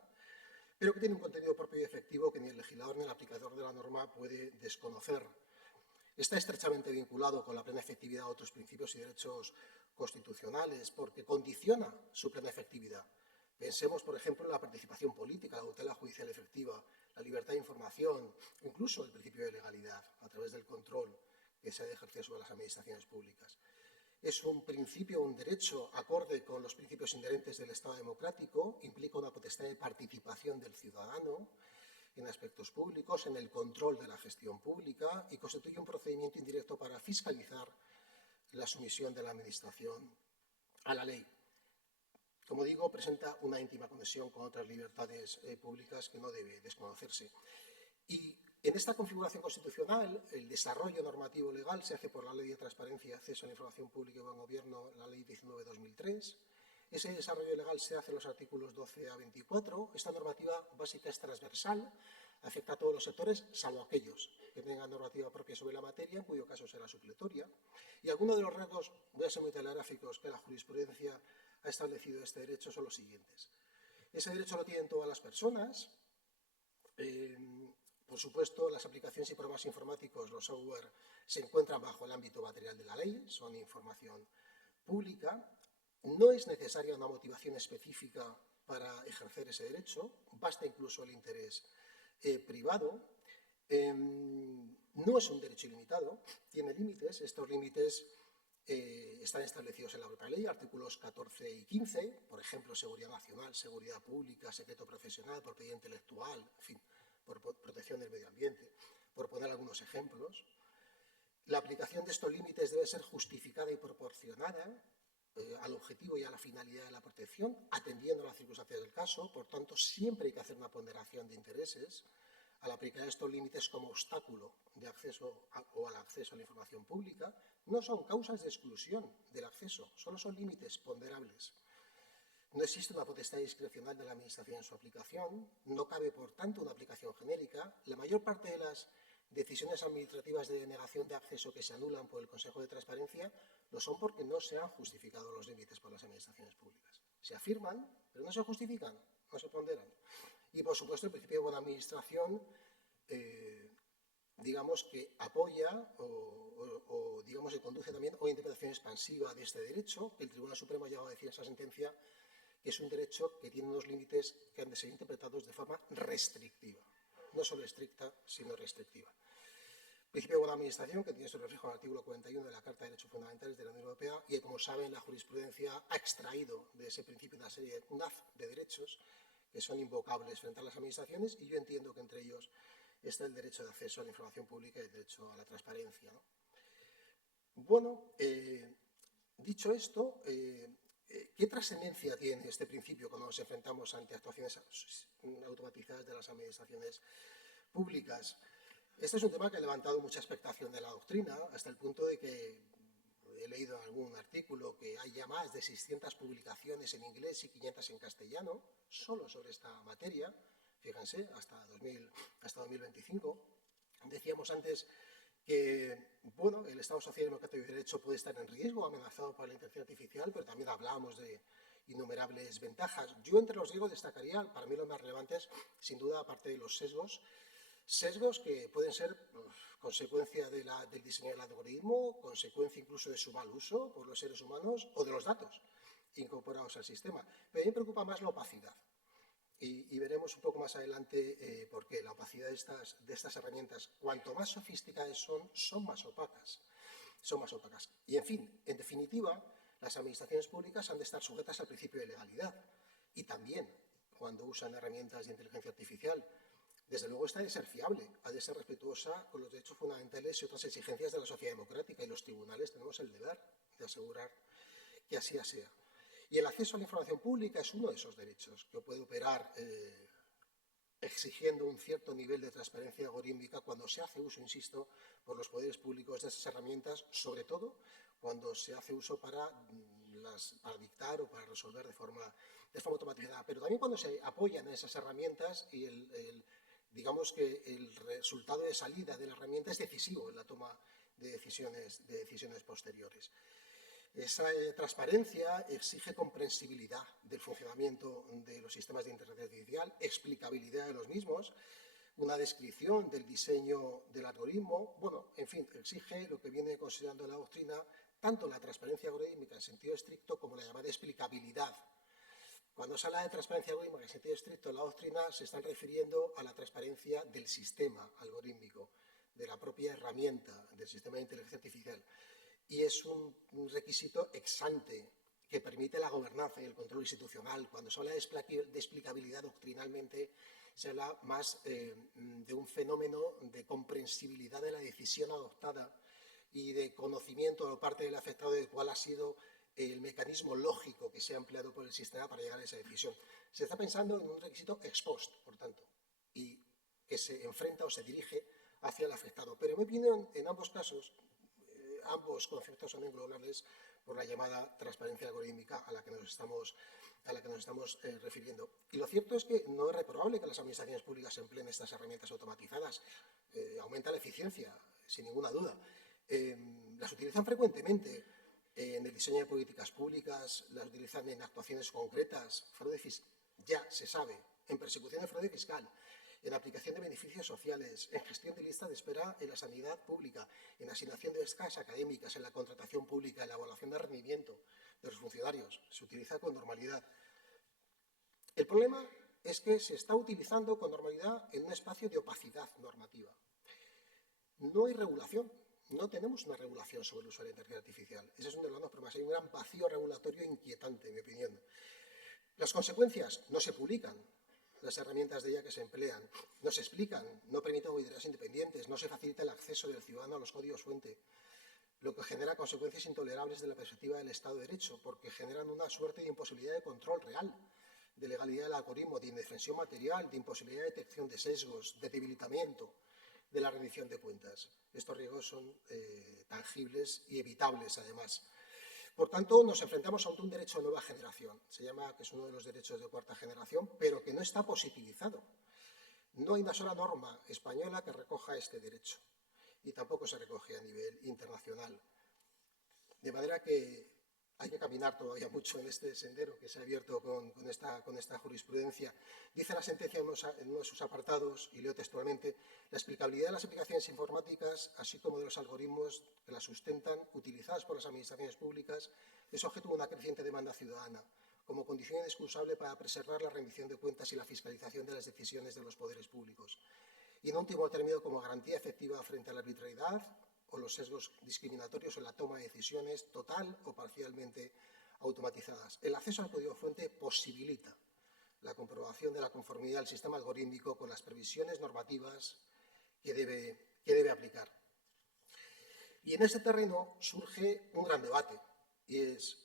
pero que tiene un contenido propio y efectivo que ni el legislador ni el aplicador de la norma puede desconocer. Está estrechamente vinculado con la plena efectividad de otros principios y derechos constitucionales porque condiciona su plena efectividad. Pensemos, por ejemplo, en la participación política, la tutela judicial efectiva, la libertad de información, incluso el principio de legalidad a través del control que se ha de ejercer sobre las administraciones públicas. Es un principio, un derecho acorde con los principios inherentes del Estado democrático, implica una potestad de participación del ciudadano en aspectos públicos, en el control de la gestión pública y constituye un procedimiento indirecto para fiscalizar la sumisión de la Administración a la ley. Como digo, presenta una íntima conexión con otras libertades públicas que no debe desconocerse. Y en esta configuración constitucional, el desarrollo normativo legal se hace por la Ley de Transparencia y Acceso a la Información Pública y Buen Gobierno, la Ley 19/2003. Ese desarrollo legal se hace en los artículos 12 a 24. Esta normativa básica es transversal, afecta a todos los sectores, salvo aquellos que tengan normativa propia sobre la materia, en cuyo caso será supletoria. Y algunos de los rasgos, voy a ser muy telegráficos, que la jurisprudencia ha establecido este derecho son los siguientes. Ese derecho lo tienen todas las personas. Por supuesto, las aplicaciones y programas informáticos, los software, se encuentran bajo el ámbito material de la ley, son información pública. No es necesaria una motivación específica para ejercer ese derecho, basta incluso el interés privado. No es un derecho ilimitado, tiene límites. Estos límites están establecidos en la propia ley, artículos 14 y 15, por ejemplo, seguridad nacional, seguridad pública, secreto profesional, propiedad intelectual, en fin, por protección del medio ambiente, por poner algunos ejemplos. La aplicación de estos límites debe ser justificada y proporcionada al objetivo y a la finalidad de la protección, atendiendo a las circunstancias del caso. Por tanto, siempre hay que hacer una ponderación de intereses al aplicar estos límites como obstáculo de acceso al acceso a la información pública. No son causas de exclusión del acceso, solo son límites ponderables. No existe una potestad discrecional de la Administración en su aplicación, no cabe, por tanto, una aplicación genérica. La mayor parte de las decisiones administrativas de denegación de acceso que se anulan por el Consejo de Transparencia lo son porque no se han justificado los límites por las administraciones públicas. Se afirman, pero no se justifican, no se ponderan. Y, por supuesto, el principio de buena administración, digamos que apoya o digamos que conduce también a una interpretación expansiva de este derecho, que el Tribunal Supremo ha llegado a decir en esa sentencia que es un derecho que tiene unos límites que han de ser interpretados de forma restrictiva, no solo estricta, sino restrictiva. Principio de buena administración, que tiene su reflejo en el artículo 41 de la Carta de Derechos Fundamentales de la Unión Europea y que, como saben, la jurisprudencia ha extraído de ese principio una serie de derechos que son invocables frente a las administraciones, y yo entiendo que entre ellos está el derecho de acceso a la información pública y el derecho a la transparencia, ¿no? Bueno, dicho esto, ¿qué trascendencia tiene este principio cuando nos enfrentamos ante actuaciones automatizadas de las administraciones públicas? Este es un tema que ha levantado mucha expectación de la doctrina, hasta el punto de que he leído en algún artículo que hay ya más de 600 publicaciones en inglés y 500 en castellano, solo sobre esta materia, fíjense, hasta 2025. Decíamos antes que, bueno, el Estado social, democrático y de derecho puede estar en riesgo, amenazado por la inteligencia artificial, pero también hablábamos de innumerables ventajas. Yo entre los riesgos destacaría, para mí los más relevantes, sin duda, aparte de los sesgos que pueden ser consecuencia del diseño del algoritmo, consecuencia incluso de su mal uso por los seres humanos o de los datos incorporados al sistema. Pero a mí me preocupa más la opacidad. Y veremos un poco más adelante por qué. La opacidad de estas herramientas, cuanto más sofisticadas son más opacas. Y, en fin, en definitiva, las administraciones públicas han de estar sujetas al principio de legalidad. Y también, cuando usan herramientas de inteligencia artificial, desde luego esta ha de ser fiable, ha de ser respetuosa con los derechos fundamentales y otras exigencias de la sociedad democrática. Y los tribunales tenemos el deber de asegurar que así sea. Y el acceso a la información pública es uno de esos derechos que puede operar exigiendo un cierto nivel de transparencia algorítmica cuando se hace uso, insisto, por los poderes públicos de esas herramientas, sobre todo cuando se hace uso para dictar o para resolver de forma automatizada. Pero también cuando se apoyan en esas herramientas y digamos que el resultado de salida de la herramienta es decisivo en la toma de decisiones posteriores. Esa transparencia exige comprensibilidad del funcionamiento de los sistemas de inteligencia artificial, explicabilidad de los mismos, una descripción del diseño del algoritmo, bueno, en fin, exige lo que viene considerando la doctrina, tanto la transparencia algorítmica en sentido estricto como la llamada explicabilidad. Cuando se habla de transparencia algorítmica en sentido estricto, la doctrina se está refiriendo a la transparencia del sistema algorítmico, de la propia herramienta del sistema de inteligencia artificial. Y es un requisito ex ante que permite la gobernanza y el control institucional. Cuando se habla de explicabilidad doctrinalmente, se habla más de un fenómeno de comprensibilidad de la decisión adoptada y de conocimiento por parte del afectado de cuál ha sido el mecanismo lógico que se ha empleado por el sistema para llegar a esa decisión. Se está pensando en un requisito ex post, por tanto, y que se enfrenta o se dirige hacia el afectado. Pero en mi opinión, en ambos casos, ambos conceptos son englobables por la llamada transparencia algorítmica a la que nos estamos refiriendo. Y lo cierto es que no es reprobable que las administraciones públicas empleen estas herramientas automatizadas. Aumenta la eficiencia, sin ninguna duda. Las utilizan frecuentemente en el diseño de políticas públicas, las utilizan en actuaciones concretas, fraude fiscal, ya se sabe, en persecución de fraude fiscal, en aplicación de beneficios sociales, en gestión de listas de espera en la sanidad pública, en asignación de becas académicas, en la contratación pública, en la evaluación de rendimiento de los funcionarios. Se utiliza con normalidad. El problema es que se está utilizando con normalidad en un espacio de opacidad normativa. No hay regulación, no tenemos una regulación sobre el uso de la inteligencia artificial. Ese es uno de los problemas. Hay un gran vacío regulatorio inquietante, en mi opinión. Las consecuencias no se publican. Las herramientas de ella que se emplean no se explican, no permiten auditorías independientes, no se facilita el acceso del ciudadano a los códigos fuente, lo que genera consecuencias intolerables desde la perspectiva del Estado de Derecho, porque generan una suerte de imposibilidad de control real, de legalidad del algoritmo, de indefensión material, de imposibilidad de detección de sesgos, de debilitamiento de la rendición de cuentas. Estos riesgos son tangibles y evitables, además. Por tanto, nos enfrentamos a un derecho de nueva generación. Se llama que es uno de los derechos de cuarta generación, pero que no está positivizado. No hay una sola norma española que recoja este derecho y tampoco se recoge a nivel internacional. De manera que hay que caminar todavía mucho en este sendero que se ha abierto con esta jurisprudencia. Dice la sentencia en uno de sus apartados, y leo textualmente, la explicabilidad de las aplicaciones informáticas, así como de los algoritmos que las sustentan, utilizadas por las administraciones públicas, es objeto de una creciente demanda ciudadana, como condición inexcusable para preservar la rendición de cuentas y la fiscalización de las decisiones de los poderes públicos. Y en último término, como garantía efectiva frente a la arbitrariedad o los sesgos discriminatorios en la toma de decisiones total o parcialmente automatizadas. El acceso al código fuente posibilita la comprobación de la conformidad del sistema algorítmico con las previsiones normativas que debe aplicar. Y en este terreno surge un gran debate, y ¿es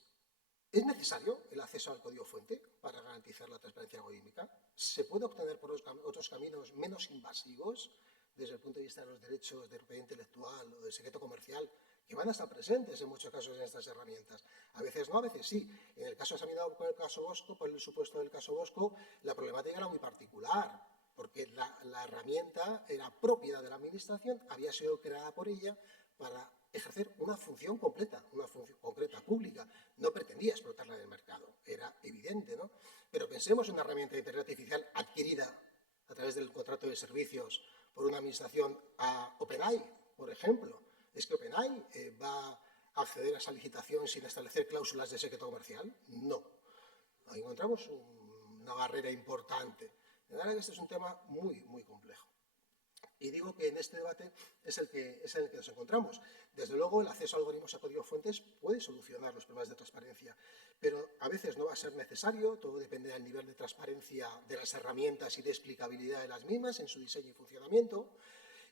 necesario el acceso al código fuente para garantizar la transparencia algorítmica? ¿Se puede obtener por otros caminos menos invasivos desde el punto de vista de los derechos de propiedad intelectual o del secreto comercial, que van a estar presentes en muchos casos en estas herramientas? A veces no, a veces sí. En el caso examinado por el caso Bosco, por el supuesto del caso Bosco, la problemática era muy particular, porque la herramienta era propiedad de la Administración, había sido creada por ella para ejercer una función completa, una función concreta pública. No pretendía explotarla en el mercado, era evidente, ¿no? Pero pensemos en una herramienta de inteligencia artificial adquirida a través del contrato de servicios por una administración a OpenAI, por ejemplo. ¿Es que OpenAI va a acceder a esa licitación sin establecer cláusulas de secreto comercial? No. Ahí encontramos una barrera importante. De manera que este es un tema muy, muy complejo. Y digo que en este debate es en el que nos encontramos. Desde luego, el acceso a algoritmos a código fuentes puede solucionar los problemas de transparencia, pero a veces no va a ser necesario, todo depende del nivel de transparencia de las herramientas y de explicabilidad de las mismas en su diseño y funcionamiento,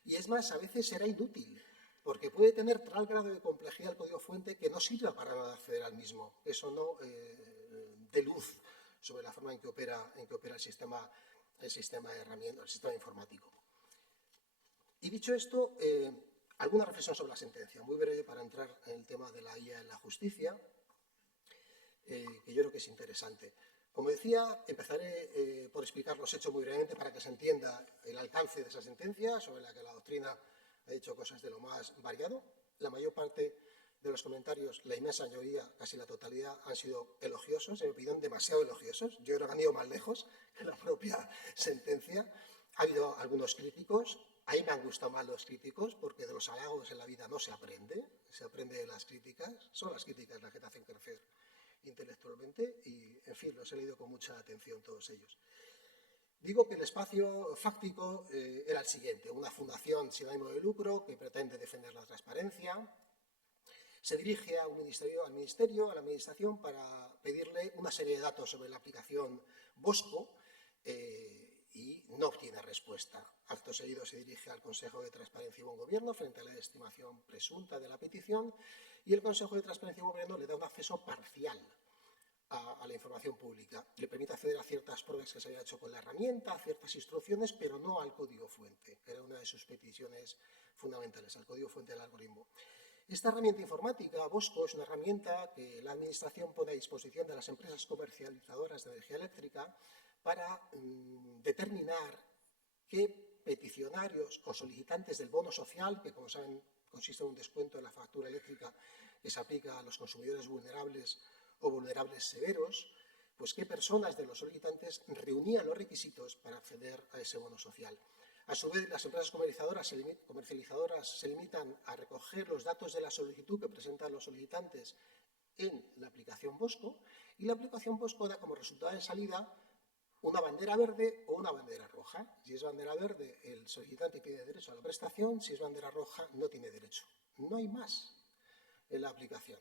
y es más, a veces será inútil, porque puede tener tal grado de complejidad el código fuente que no sirva para nada acceder al mismo. Eso no dé luz sobre la forma en que opera el sistema de herramientas, el sistema informático. Y dicho esto, alguna reflexión sobre la sentencia, muy breve para entrar en el tema de la IA en la justicia, que yo creo que es interesante. Como decía, empezaré por explicar los hechos muy brevemente para que se entienda el alcance de esa sentencia, sobre la que la doctrina ha dicho cosas de lo más variado. La mayor parte de los comentarios, la inmensa mayoría, casi la totalidad, han sido elogiosos, en mi opinión, demasiado elogiosos. Yo creo que han ido más lejos que la propia sentencia. Ha habido algunos críticos. A mí me han gustado más los críticos, porque de los halagos en la vida no se aprende de las críticas. Son las críticas las que te hacen crecer intelectualmente y, en fin, los he leído con mucha atención todos ellos. Digo que el espacio fáctico era el siguiente: una fundación sin ánimo de lucro que pretende defender la transparencia. Se dirige a un ministerio, a la administración, para pedirle una serie de datos sobre la aplicación Bosco y no obtiene respuesta. Acto seguido se dirige al Consejo de Transparencia y Buen Gobierno frente a la estimación presunta de la petición y el Consejo de Transparencia y Buen Gobierno le da un acceso parcial a la información pública. Le permite acceder a ciertas pruebas que se había hecho con la herramienta, a ciertas instrucciones, pero no al código fuente, que era una de sus peticiones fundamentales, al código fuente del algoritmo. Esta herramienta informática, Bosco, es una herramienta que la Administración pone a disposición de las empresas comercializadoras de energía eléctrica para determinar qué peticionarios o solicitantes del bono social, que como saben consiste en un descuento en la factura eléctrica que se aplica a los consumidores vulnerables o vulnerables severos, pues qué personas de los solicitantes reunían los requisitos para acceder a ese bono social. A su vez, las empresas comercializadoras se limitan a recoger los datos de la solicitud que presentan los solicitantes en la aplicación Bosco, y la aplicación Bosco da como resultado de salida una bandera verde o una bandera roja. Si es bandera verde, el solicitante tiene derecho a la prestación; si es bandera roja, no tiene derecho. No hay más en la aplicación.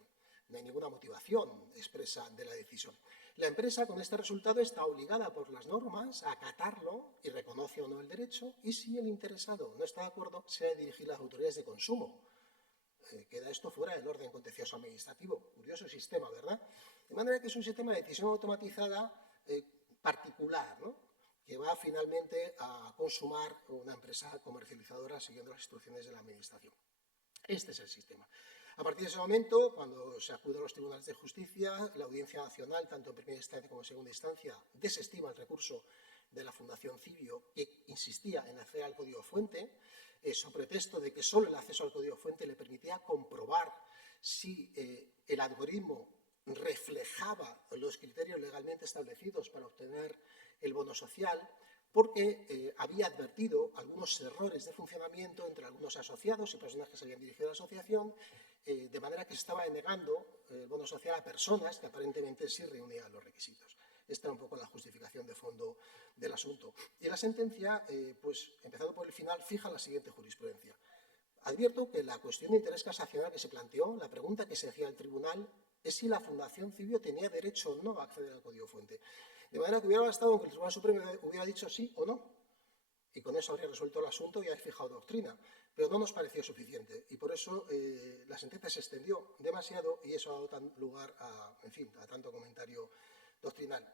No hay ninguna motivación expresa de la decisión. La empresa, con este resultado, está obligada por las normas a acatarlo y reconoce o no el derecho, y si el interesado no está de acuerdo, se ha de dirigir a las autoridades de consumo. Queda esto fuera del orden contencioso administrativo. Curioso sistema, ¿verdad? De manera que es un sistema de decisión automatizada particular, ¿no?, que va finalmente a consumar una empresa comercializadora siguiendo las instrucciones de la administración. Este es el sistema. A partir de ese momento, cuando se acude a los tribunales de justicia, la Audiencia Nacional, tanto en primera instancia como en segunda instancia, desestima el recurso de la Fundación Cibio, que insistía en acceder al código fuente, sobre pretexto de que solo el acceso al código fuente le permitía comprobar si el algoritmo reflejaba los criterios legalmente establecidos para obtener el bono social, porque había advertido algunos errores de funcionamiento entre algunos asociados y personas que se habían dirigido a la asociación, de manera que se estaba denegando el bono social a personas que aparentemente sí reunían los requisitos. Esta era un poco la justificación de fondo del asunto. Y la sentencia, pues empezando por el final, fija la siguiente jurisprudencia. Advierto que la cuestión de interés casacional que se planteó, la pregunta que se hacía al tribunal, es si la Fundación Cibio tenía derecho o no a acceder al código fuente. De manera que hubiera bastado en que el Tribunal Supremo hubiera dicho sí o no, y con eso habría resuelto el asunto y habría fijado doctrina. Pero no nos pareció suficiente, y por eso la sentencia se extendió demasiado y eso ha dado lugar a, en fin, a tanto comentario doctrinal.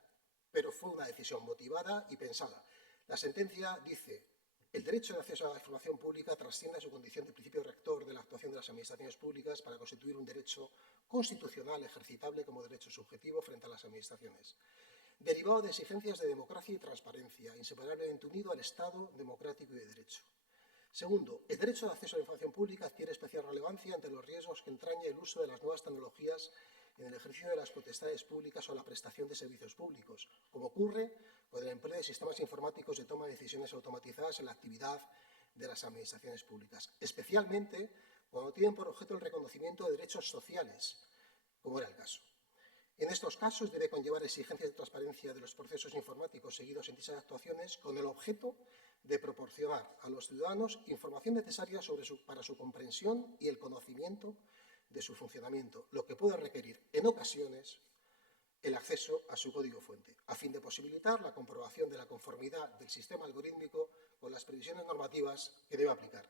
Pero fue una decisión motivada y pensada. La sentencia dice: el derecho de acceso a la información pública trasciende a su condición de principio rector de la actuación de las administraciones públicas para constituir un derecho constitucional ejercitable como derecho subjetivo frente a las administraciones, derivado de exigencias de democracia y transparencia, inseparablemente unido al Estado democrático y de derecho. Segundo, el derecho de acceso a la información pública adquiere especial relevancia ante los riesgos que entraña el uso de las nuevas tecnologías en el ejercicio de las potestades públicas o la prestación de servicios públicos, como ocurre con el empleo de sistemas informáticos de toma de decisiones automatizadas en la actividad de las administraciones públicas, especialmente cuando tienen por objeto el reconocimiento de derechos sociales, como era el caso. En estos casos debe conllevar exigencias de transparencia de los procesos informáticos seguidos en dichas actuaciones con el objeto de proporcionar a los ciudadanos información necesaria para su comprensión y el conocimiento de su funcionamiento, lo que puede requerir, en ocasiones, el acceso a su código fuente, a fin de posibilitar la comprobación de la conformidad del sistema algorítmico con las previsiones normativas que debe aplicar.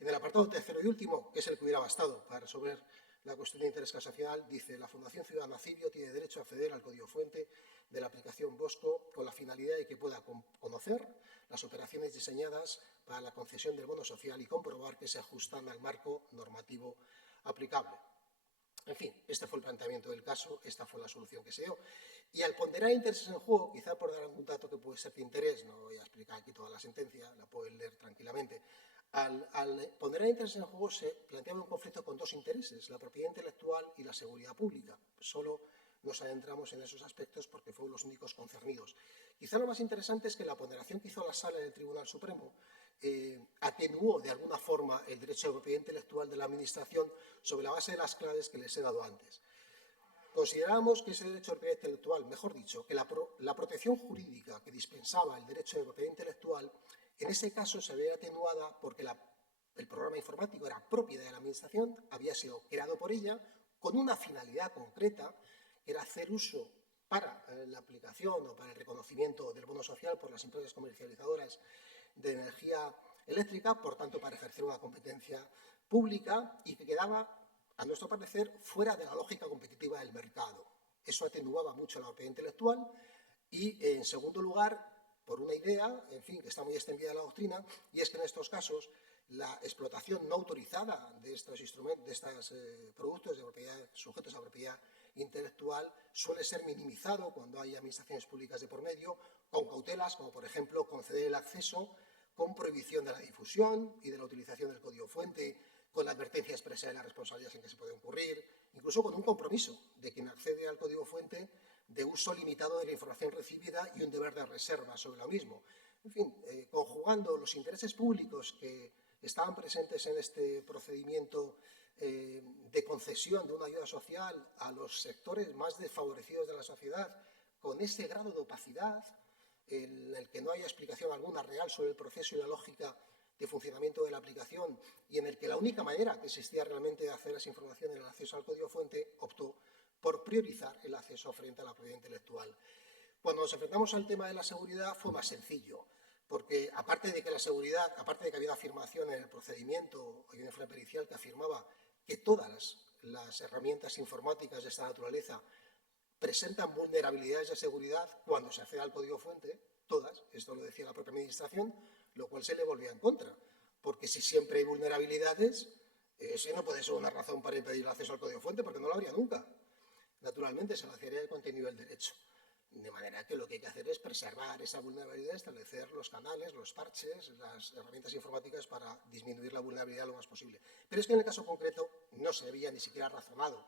En el apartado tercero y último, que es el que hubiera bastado para resolver la cuestión de interés casacional, dice: la Fundación Ciudadana Cibio tiene derecho a acceder al código fuente de la aplicación Bosco con la finalidad de que pueda conocer las operaciones diseñadas para la concesión del bono social y comprobar que se ajustan al marco normativo aplicable. En fin, este fue el planteamiento del caso, esta fue la solución que se dio. Y al ponderar intereses en juego, quizá por dar algún dato que puede ser de interés, no voy a explicar aquí toda la sentencia, la pueden leer tranquilamente. Al ponderar intereses en juego se planteaba un conflicto con dos intereses, la propiedad intelectual y la seguridad pública. Solo nos adentramos en esos aspectos porque fueron los únicos concernidos. Quizá lo más interesante es que la ponderación que hizo la Sala del Tribunal Supremo atenuó de alguna forma el derecho de propiedad intelectual de la Administración sobre la base de las claves que les he dado antes. Consideramos que ese derecho de propiedad intelectual, mejor dicho, que la protección jurídica que dispensaba el derecho de propiedad intelectual, en ese caso se ve atenuada porque el programa informático era propiedad de la Administración, había sido creado por ella con una finalidad concreta, que era hacer uso para la aplicación o para el reconocimiento del bono social por las empresas comercializadoras de energía eléctrica, por tanto, para ejercer una competencia pública y que quedaba, a nuestro parecer, fuera de la lógica competitiva del mercado. Eso atenuaba mucho la propiedad intelectual y, en segundo lugar, por una idea, en fin, que está muy extendida en la doctrina, y es que en estos casos la explotación no autorizada de estos instrumentos, de estos productos de propiedad, sujetos a propiedad intelectual, suele ser minimizado cuando hay administraciones públicas de por medio, con cautelas, como por ejemplo conceder el acceso con prohibición de la difusión y de la utilización del código fuente, con la advertencia expresa de las responsabilidades en que se puede incurrir, incluso con un compromiso de quien accede al código fuente de uso limitado de la información recibida y un deber de reserva sobre lo mismo. En fin, conjugando los intereses públicos que estaban presentes en este procedimiento de concesión de una ayuda social a los sectores más desfavorecidos de la sociedad, con ese grado de opacidad en el que no hay explicación alguna real sobre el proceso y la lógica de funcionamiento de la aplicación y en el que la única manera que existía realmente de hacer esa información era el acceso al código fuente, optó por priorizar el acceso frente a la propiedad intelectual. Cuando nos enfrentamos al tema de la seguridad fue más sencillo, porque aparte de que la seguridad, aparte de que había una afirmación en el procedimiento, hay un informe pericial que afirmaba que todas las herramientas informáticas de esta naturaleza presentan vulnerabilidades de seguridad cuando se accede al código fuente, todas, esto lo decía la propia Administración, lo cual se le volvía en contra, porque si siempre hay vulnerabilidades, ese no puede ser una razón para impedir el acceso al código fuente, porque no lo habría nunca. Naturalmente, se vaciaría el contenido del derecho. De manera que lo que hay que hacer es preservar esa vulnerabilidad, establecer los canales, los parches, las herramientas informáticas para disminuir la vulnerabilidad lo más posible. Pero es que en el caso concreto no se había ni siquiera razonado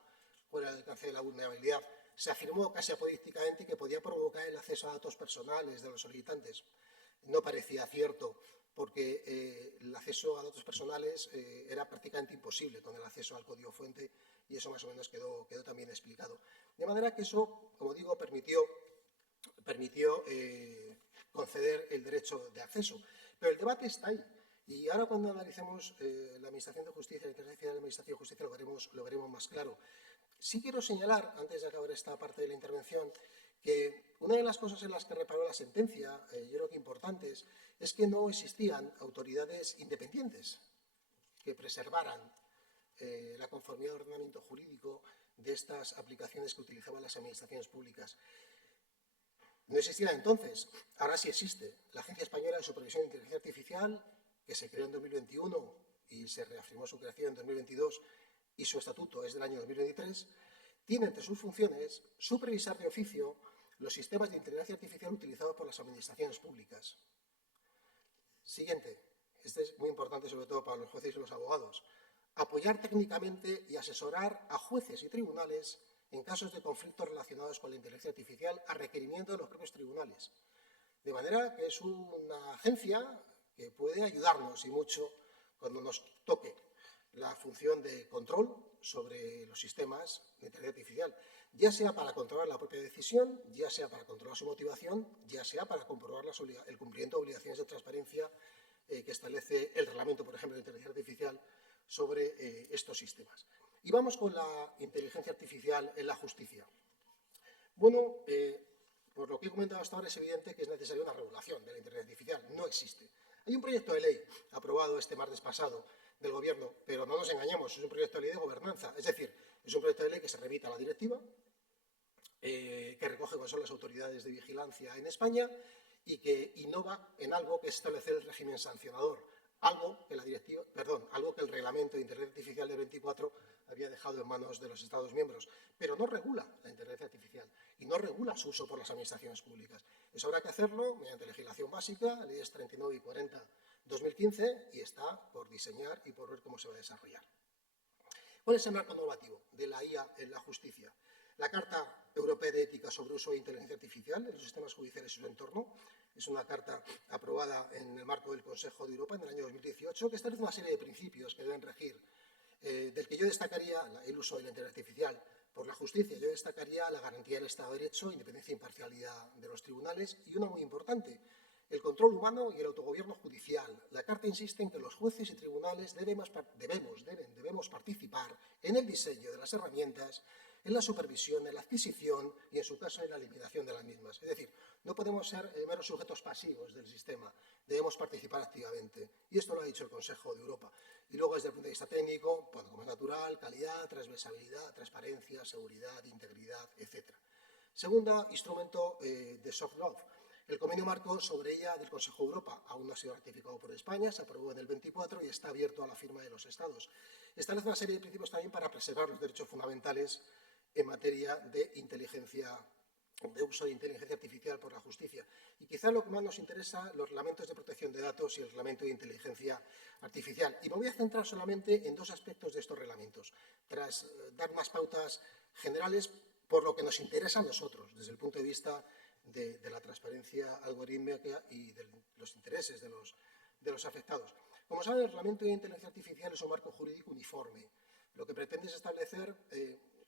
cuál era el alcance de la vulnerabilidad. Se afirmó casi apodícticamente que podía provocar el acceso a datos personales de los solicitantes. No parecía cierto, porque el acceso a datos personales era prácticamente imposible con el acceso al código fuente y eso más o menos quedó también explicado. De manera que eso, como digo, permitió conceder el derecho de acceso. Pero el debate está ahí. Y ahora cuando analicemos la Administración de Justicia, el ejercicio de la Administración de Justicia, lo veremos más claro. Sí quiero señalar, antes de acabar esta parte de la intervención, que una de las cosas en las que reparó la sentencia, yo creo que importantes, es que no existían autoridades independientes que preservaran la conformidad del ordenamiento jurídico de estas aplicaciones que utilizaban las administraciones públicas. No existía entonces, ahora sí existe, la Agencia Española de Supervisión de Inteligencia Artificial, que se creó en 2021 y se reafirmó su creación en 2022 y su estatuto es del año 2023, tiene entre sus funciones supervisar de oficio los sistemas de inteligencia artificial utilizados por las administraciones públicas. Siguiente este es muy importante sobre todo para los jueces y los abogados, apoyar técnicamente y asesorar a jueces y tribunales en casos de conflictos relacionados con la inteligencia artificial a requerimiento de los propios tribunales. De manera que es una agencia que puede ayudarnos y mucho cuando nos toque la función de control sobre los sistemas de inteligencia artificial, ya sea para controlar la propia decisión, ya sea para controlar su motivación, ya sea para comprobar el cumplimiento de obligaciones de transparencia que establece el reglamento, por ejemplo, de inteligencia artificial sobre estos sistemas. Y vamos con la inteligencia artificial en la justicia. Bueno, por lo que he comentado hasta ahora es evidente que es necesaria una regulación de la inteligencia artificial. No existe. Hay un proyecto de ley aprobado este martes pasado del Gobierno, pero no nos engañemos, es un proyecto de ley de gobernanza. Es decir, es un proyecto de ley que se remite a la directiva, que recoge cuáles son las autoridades de vigilancia en España y que innova en algo que es establecer el régimen sancionador, algo que el reglamento de inteligencia artificial del 24 había dejado en manos de los Estados miembros, pero no regula la inteligencia artificial y no regula su uso por las administraciones públicas. Eso habrá que hacerlo mediante legislación básica, leyes 39 y 40/2015, y está por diseñar y por ver cómo se va a desarrollar. ¿Cuál es el marco normativo de la IA en la justicia? La Carta Europea de Ética sobre Uso de Inteligencia Artificial en los sistemas judiciales y su entorno es una carta aprobada en el marco del Consejo de Europa en el año 2018 que establece una serie de principios que deben regir, del que yo destacaría el uso de la inteligencia artificial por la justicia. Yo destacaría la garantía del Estado de Derecho, independencia e imparcialidad de los tribunales y una muy importante, el control humano y el autogobierno judicial. La Carta insiste en que los jueces y tribunales debemos participar en el diseño de las herramientas, en la supervisión, en la adquisición y, en su caso, en la limitación de las mismas. Es decir, no podemos ser meros sujetos pasivos del sistema, debemos participar activamente. Y esto lo ha dicho el Consejo de Europa. Y luego, desde el punto de vista técnico, pues, como es natural, calidad, transversalidad, transparencia, seguridad, integridad, etc. Segundo instrumento de soft law. El convenio marco sobre ella del Consejo de Europa aún no ha sido ratificado por España, se aprobó en el 24 y está abierto a la firma de los Estados. Establece una serie de principios también para preservar los derechos fundamentales en materia de uso de inteligencia artificial por la justicia. Y quizá lo que más nos interesa, los reglamentos de protección de datos y el reglamento de inteligencia artificial. Y me voy a centrar solamente en dos aspectos de estos reglamentos, tras dar más pautas generales por lo que nos interesa a nosotros, desde el punto de vista de la transparencia algorítmica y de los intereses de los afectados. Como saben, el reglamento de inteligencia artificial es un marco jurídico uniforme. Lo que pretende es establecer,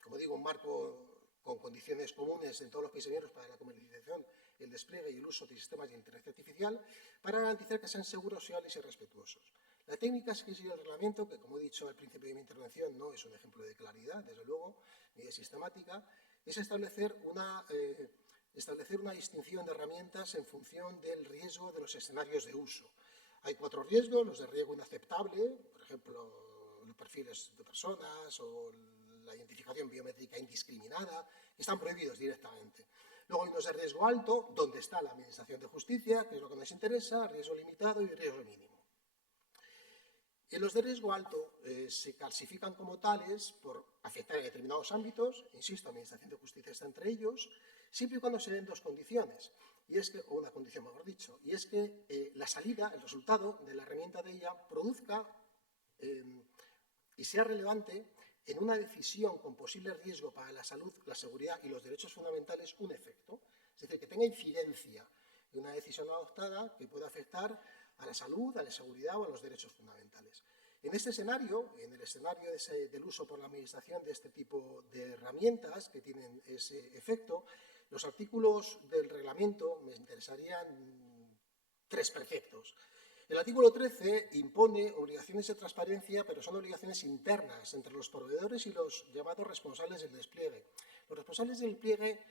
como digo, un marco con condiciones comunes en todos los países miembros para la comercialización, el despliegue y el uso de sistemas de inteligencia artificial para garantizar que sean seguros, fiables y respetuosos. La técnica es que sigue el reglamento, que como he dicho al principio de mi intervención, no es un ejemplo de claridad, desde luego, ni de sistemática, es establecer una distinción de herramientas en función del riesgo de los escenarios de uso. Hay 4 riesgos: los de riesgo inaceptable, por ejemplo, los perfiles de personas o la identificación biométrica indiscriminada, que están prohibidos directamente. Luego hay unos de riesgo alto, donde está la Administración de Justicia, que es lo que nos interesa, riesgo limitado y riesgo mínimo. En los de riesgo alto se clasifican como tales por afectar a determinados ámbitos, insisto, Administración de Justicia está entre ellos, siempre y cuando se den dos condiciones, o una condición mejor dicho, y es que la salida, el resultado de la herramienta de ella produzca y sea relevante en una decisión con posible riesgo para la salud, la seguridad y los derechos fundamentales un efecto, es decir, que tenga incidencia en una decisión adoptada que pueda afectar a la salud, a la seguridad o a los derechos fundamentales. En este escenario, en el escenario del uso por la Administración de este tipo de herramientas que tienen ese efecto, los artículos del reglamento me interesarían 3 preceptos. El artículo 13 impone obligaciones de transparencia, pero son obligaciones internas entre los proveedores y los llamados responsables del despliegue. Los responsables del despliegue,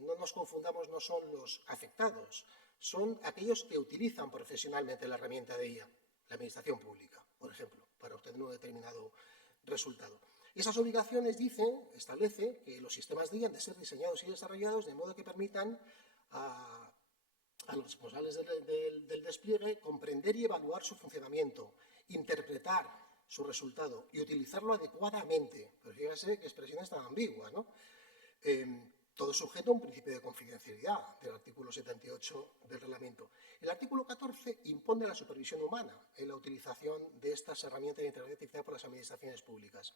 no nos confundamos, no son los afectados, son aquellos que utilizan profesionalmente la herramienta de IA, la administración pública, por ejemplo, para obtener un determinado resultado. Esas obligaciones establecen que los sistemas de IA han de ser diseñados y desarrollados de modo que permitan a los responsables del despliegue comprender y evaluar su funcionamiento, interpretar su resultado y utilizarlo adecuadamente. Pero fíjense qué expresiones tan ambiguas, ¿no? todo sujeto a un principio de confidencialidad del artículo 78 del reglamento. El artículo 14 impone la supervisión humana en la utilización de estas herramientas de inteligencia artificial por las administraciones públicas.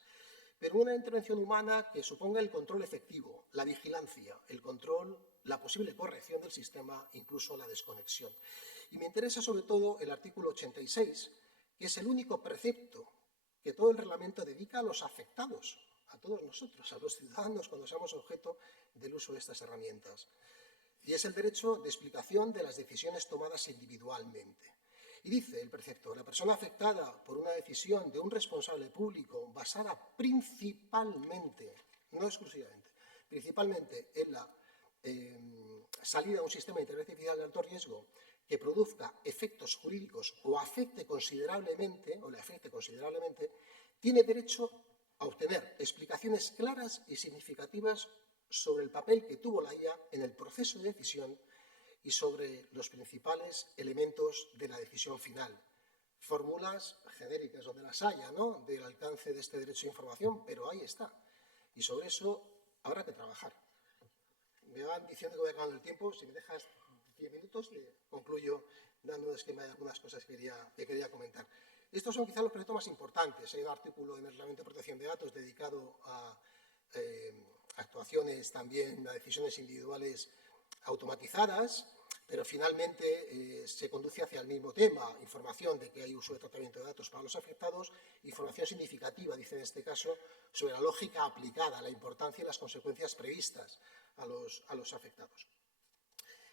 Pero una intervención humana que suponga el control efectivo, la vigilancia, el control, la posible corrección del sistema, incluso la desconexión. Y me interesa sobre todo el artículo 86, que es el único precepto que todo el reglamento dedica a los afectados, a todos nosotros, a los ciudadanos, cuando seamos objeto del uso de estas herramientas. Y es el derecho de explicación de las decisiones tomadas individualmente. Y dice el precepto, la persona afectada por una decisión de un responsable público basada principalmente, no exclusivamente, principalmente en la salida de un sistema de inteligencia artificial de alto riesgo que produzca efectos jurídicos o le afecte considerablemente, tiene derecho a obtener explicaciones claras y significativas sobre el papel que tuvo la IA en el proceso de decisión y sobre los principales elementos de la decisión final. Fórmulas genéricas donde las haya, ¿no?, del alcance de este derecho de información, pero ahí está. Y sobre eso habrá que trabajar. Me van diciendo que voy acabando el tiempo. Si me dejas 10 minutos, concluyo dando un esquema de algunas cosas que quería comentar. Estos son quizás los proyectos más importantes. Hay un artículo en el Reglamento de Protección de Datos dedicado a actuaciones también, a decisiones individuales automatizadas, pero finalmente se conduce hacia el mismo tema, información de que hay uso de tratamiento de datos para los afectados, información significativa, dice en este caso, sobre la lógica aplicada, la importancia y las consecuencias previstas a los afectados.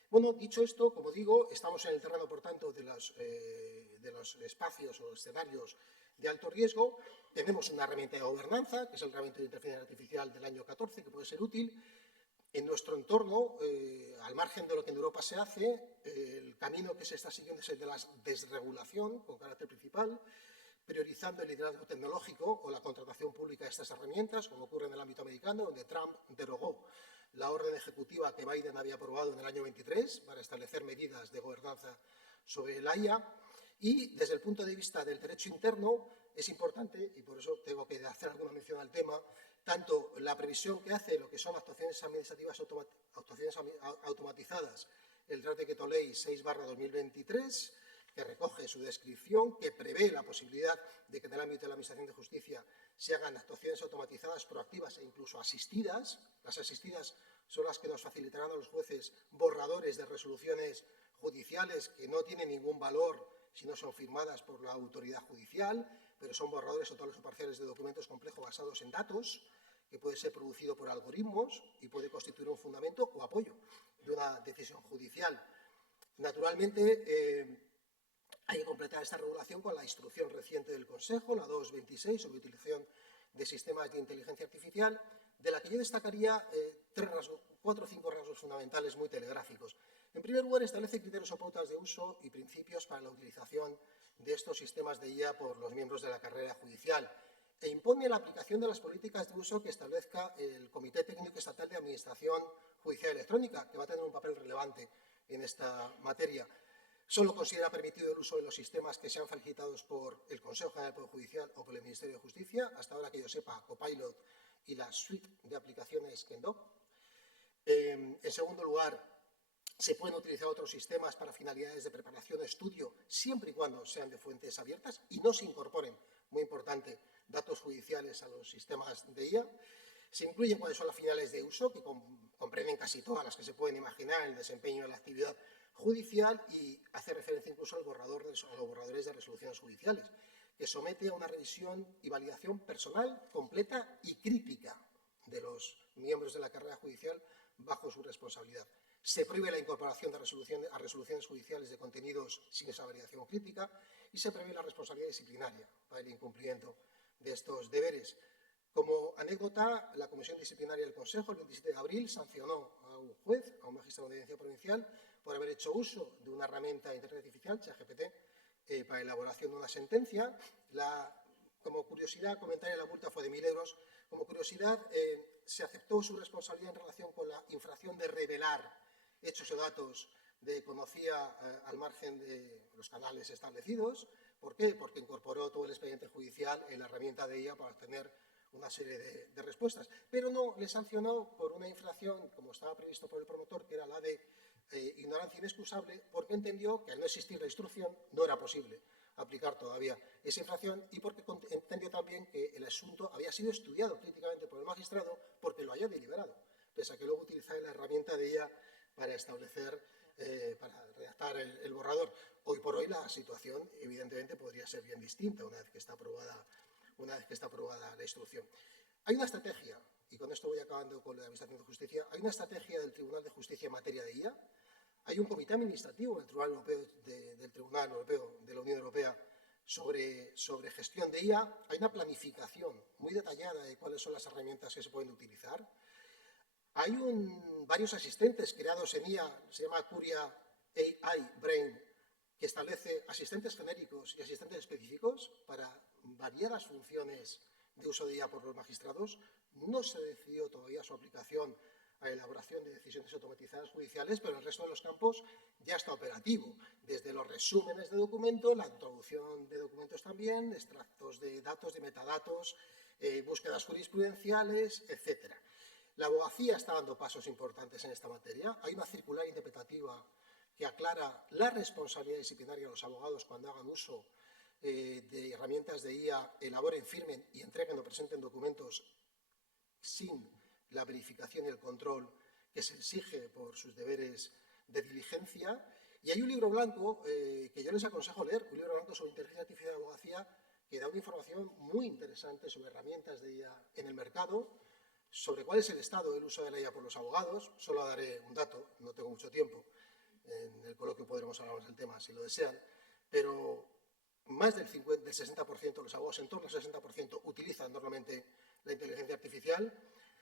Bueno, dicho esto, como digo, estamos en el terreno, por tanto, de los espacios o escenarios de alto riesgo. Tenemos una herramienta de gobernanza, que es el Reglamento de Inteligencia Artificial del año 14, que puede ser útil. En nuestro entorno, al margen de lo que en Europa se hace, el camino que se está siguiendo es el de la desregulación, con carácter principal, priorizando el liderazgo tecnológico o la contratación pública de estas herramientas, como ocurre en el ámbito americano, donde Trump derogó la orden ejecutiva que Biden había aprobado en el año 23 para establecer medidas de gobernanza sobre la IA. Y desde el punto de vista del derecho interno es importante, y por eso tengo que hacer alguna mención al tema, tanto la previsión que hace lo que son actuaciones administrativas automatizadas, el Real Decreto Ley 6/2023, que recoge su descripción, que prevé la posibilidad de que en el ámbito de la Administración de Justicia se hagan actuaciones automatizadas, proactivas e incluso asistidas. Las asistidas son las que nos facilitarán a los jueces borradores de resoluciones judiciales que no tienen ningún valor si no son firmadas por la autoridad judicial, pero son borradores totales o parciales de documentos complejos basados en datos, que puede ser producido por algoritmos y puede constituir un fundamento o apoyo de una decisión judicial. Naturalmente, hay que completar esta regulación con la instrucción reciente del Consejo, la 226, sobre utilización de sistemas de inteligencia artificial, de la que yo destacaría 4 o 5 rasgos fundamentales muy telegráficos. En primer lugar, establece criterios o pautas de uso y principios para la utilización de estos sistemas de IA por los miembros de la carrera judicial e impone la aplicación de las políticas de uso que establezca el Comité Técnico Estatal de Administración Judicial Electrónica, que va a tener un papel relevante en esta materia. Solo considera permitido el uso de los sistemas que sean facilitados por el Consejo General del Poder Judicial o por el Ministerio de Justicia, hasta ahora que yo sepa, Copilot y la suite de aplicaciones Kendo. En segundo lugar, se pueden utilizar otros sistemas para finalidades de preparación o estudio, siempre y cuando sean de fuentes abiertas y no se incorporen, muy importante, datos judiciales a los sistemas de IA. Se incluyen cuáles son las finalidades de uso, que comprenden casi todas las que se pueden imaginar en el desempeño de la actividad judicial, y hace referencia incluso a los borradores de resoluciones judiciales, que somete a una revisión y validación personal, completa y crítica de los miembros de la carrera judicial bajo su responsabilidad. Se prohíbe la incorporación a resoluciones judiciales de contenidos sin esa validación crítica y se prevé la responsabilidad disciplinaria para el incumplimiento de estos deberes. Como anécdota, la Comisión Disciplinaria del Consejo, el 27 de abril, sancionó a un juez, a un magistrado de audiencia provincial, por haber hecho uso de una herramienta de inteligencia artificial, ChatGPT, para la elaboración de una sentencia. Como curiosidad, comentario, la multa fue de 1.000 euros. Como curiosidad, se aceptó su responsabilidad en relación con la infracción de revelar hechos o datos de conocía al margen de los canales establecidos. ¿Por qué? Porque incorporó todo el expediente judicial en la herramienta de IA para obtener una serie de respuestas, pero no le sancionó por una infracción, como estaba previsto por el promotor, que era la de ignorancia inexcusable, porque entendió que al no existir la instrucción no era posible aplicar todavía esa infracción y porque entendió también que el asunto había sido estudiado críticamente por el magistrado porque lo haya deliberado, pese a que luego utilizaba la herramienta de IA para establecer, para redactar el borrador. Hoy por hoy la situación evidentemente podría ser bien distinta una vez que está aprobada la instrucción. Hay una estrategia, y con esto voy acabando con la Administración de Justicia, hay una estrategia del Tribunal de Justicia en materia de IA. Hay un comité administrativo del Tribunal Europeo de la Unión Europea sobre gestión de IA. Hay una planificación muy detallada de cuáles son las herramientas que se pueden utilizar. Hay varios asistentes creados en IA, se llama Curia AI Brain, que establece asistentes genéricos y asistentes específicos para variadas funciones de uso de IA por los magistrados. No se decidió todavía su aplicación a la elaboración de decisiones automatizadas judiciales, pero el resto de los campos ya está operativo, desde los resúmenes de documentos, la introducción de documentos también, extractos de datos, de metadatos, búsquedas jurisprudenciales, etc. La abogacía está dando pasos importantes en esta materia. Hay una circular interpretativa que aclara la responsabilidad disciplinaria de los abogados cuando hagan uso de herramientas de IA, elaboren, firmen y entreguen o presenten documentos sin la verificación y el control que se exige por sus deberes de diligencia. Y hay un libro blanco que yo les aconsejo leer, un libro blanco sobre inteligencia artificial de abogacía, que da una información muy interesante sobre herramientas de IA en el mercado, sobre cuál es el estado del uso de la IA por los abogados. Solo daré un dato, no tengo mucho tiempo, en el coloquio podremos hablar del tema si lo desean, pero más del 60% de los abogados, en torno al 60%, utilizan normalmente la inteligencia artificial.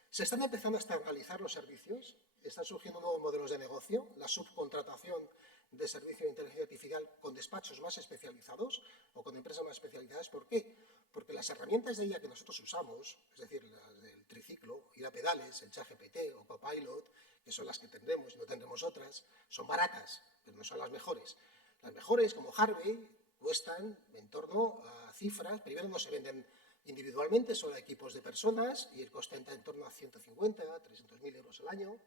Se están empezando a externalizar los servicios, están surgiendo nuevos modelos de negocio, la subcontratación de servicios de inteligencia artificial con despachos más especializados o con empresas más especializadas. ¿Por qué? Porque las herramientas de IA que nosotros usamos, es decir, las del triciclo, ir a pedales, el ChatGPT o Copilot, que son las que tendremos y no tendremos otras, son baratas, pero no son las mejores. Las mejores, como Harvey, cuestan en torno a cifras, primero no se venden individualmente, son equipos de personas y el coste está en torno a 150, 300.000 euros al año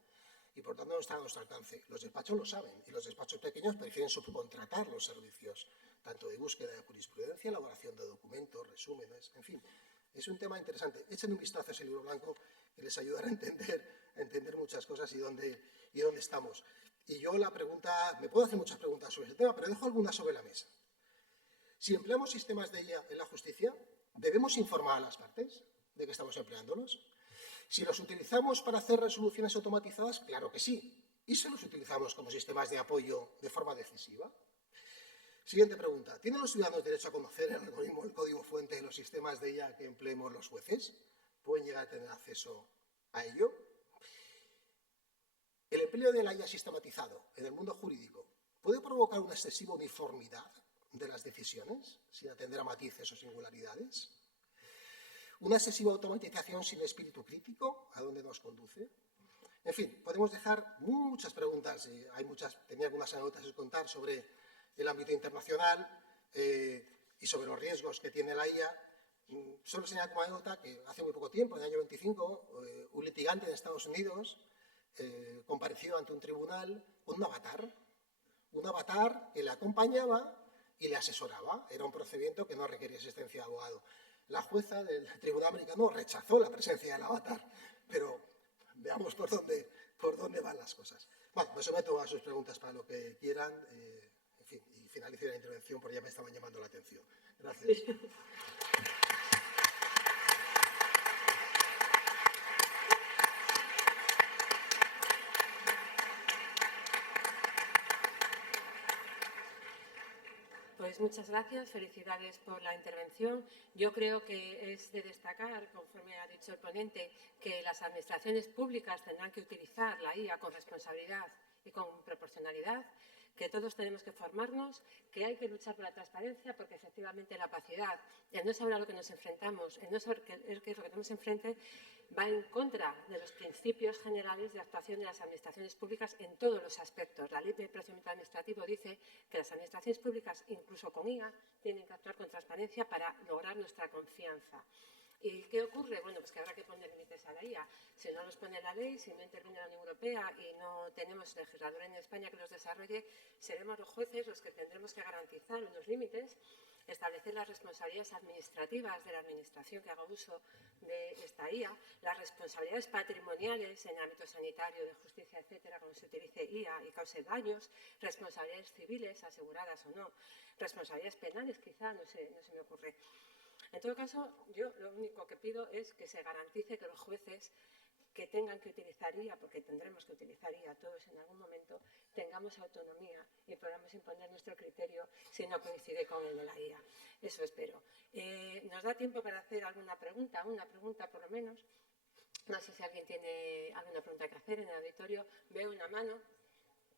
y por tanto no está a nuestro alcance. Los despachos lo saben y los despachos pequeños prefieren subcontratar los servicios, tanto de búsqueda de jurisprudencia, elaboración de documentos, resúmenes, en fin. Es un tema interesante. Echen un vistazo a ese libro blanco que les ayudará a entender muchas cosas y dónde estamos. Y yo la pregunta, me puedo hacer muchas preguntas sobre ese tema, pero dejo algunas sobre la mesa. Si empleamos sistemas de IA en la justicia, ¿debemos informar a las partes de que estamos empleándolos? Si los utilizamos para hacer resoluciones automatizadas, claro que sí. ¿Y si los utilizamos como sistemas de apoyo de forma decisiva? Siguiente pregunta. ¿Tienen los ciudadanos derecho a conocer el algoritmo, el código fuente de los sistemas de IA que empleemos los jueces? ¿Pueden llegar a tener acceso a ello? ¿El empleo de la IA sistematizado en el mundo jurídico puede provocar una excesiva uniformidad de las decisiones, sin atender a matices o singularidades? ¿Una excesiva automatización sin espíritu crítico? ¿A dónde nos conduce? En fin, podemos dejar muchas preguntas, y hay muchas, tenía algunas anécdotas que contar sobre el ámbito internacional y sobre los riesgos que tiene la IA. Solo señalar como anécdota que hace muy poco tiempo, en el año 25, un litigante de Estados Unidos compareció ante un tribunal con un avatar que le acompañaba y le asesoraba. Era un procedimiento que no requería asistencia de abogado. La jueza del tribunal americano rechazó la presencia del avatar, pero veamos por dónde van las cosas. Bueno, me someto a sus preguntas para lo que quieran, en fin, y finalizo la intervención porque ya me estaban llamando la atención. Gracias. Pues muchas gracias, felicidades por la intervención. Yo creo que es de destacar, conforme ha dicho el ponente, que las administraciones públicas tendrán que utilizar la IA con responsabilidad y con proporcionalidad, que todos tenemos que formarnos, que hay que luchar por la transparencia, porque efectivamente la opacidad, el no saber a lo que nos enfrentamos, el no saber qué es lo que tenemos enfrente, va en contra de los principios generales de actuación de las administraciones públicas en todos los aspectos. La Ley de Procedimiento Administrativo dice que las administraciones públicas, incluso con IA, tienen que actuar con transparencia para lograr nuestra confianza. ¿Y qué ocurre? Bueno, pues que habrá que poner límites a la IA. Si no los pone la ley, si no interviene la Unión Europea y no tenemos legislador en España que los desarrolle, seremos los jueces los que tendremos que garantizar unos límites, establecer las responsabilidades administrativas de la Administración que haga uso de esta IA, las responsabilidades patrimoniales en el ámbito sanitario, de justicia, etcétera, cuando se utilice IA y cause daños, responsabilidades civiles, aseguradas o no, responsabilidades penales, quizá, no se me ocurre. En todo caso, yo lo único que pido es que se garantice que los jueces que tengan que utilizar IA, porque tendremos que utilizar IA todos en algún momento, tengamos autonomía y podamos imponer nuestro criterio si no coincide con el de la IA. Eso espero. ¿Nos da tiempo para hacer alguna pregunta? Una pregunta por lo menos. No sé si alguien tiene alguna pregunta que hacer en el auditorio. Veo una mano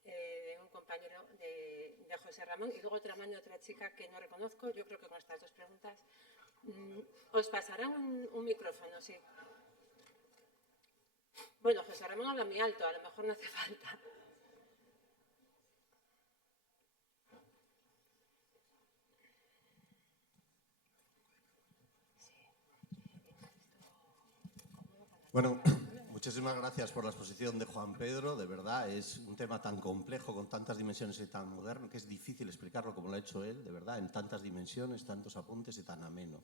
de un compañero de José Ramón y luego otra mano de otra chica que no reconozco. Yo creo que con estas dos preguntas os pasarán un micrófono, sí. Bueno, José Ramón habla muy alto, a lo mejor no hace falta. Bueno, muchísimas gracias por la exposición de Juan Pedro. De verdad, es un tema tan complejo, con tantas dimensiones y tan moderno, que es difícil explicarlo como lo ha hecho él, de verdad, en tantas dimensiones, tantos apuntes y tan ameno.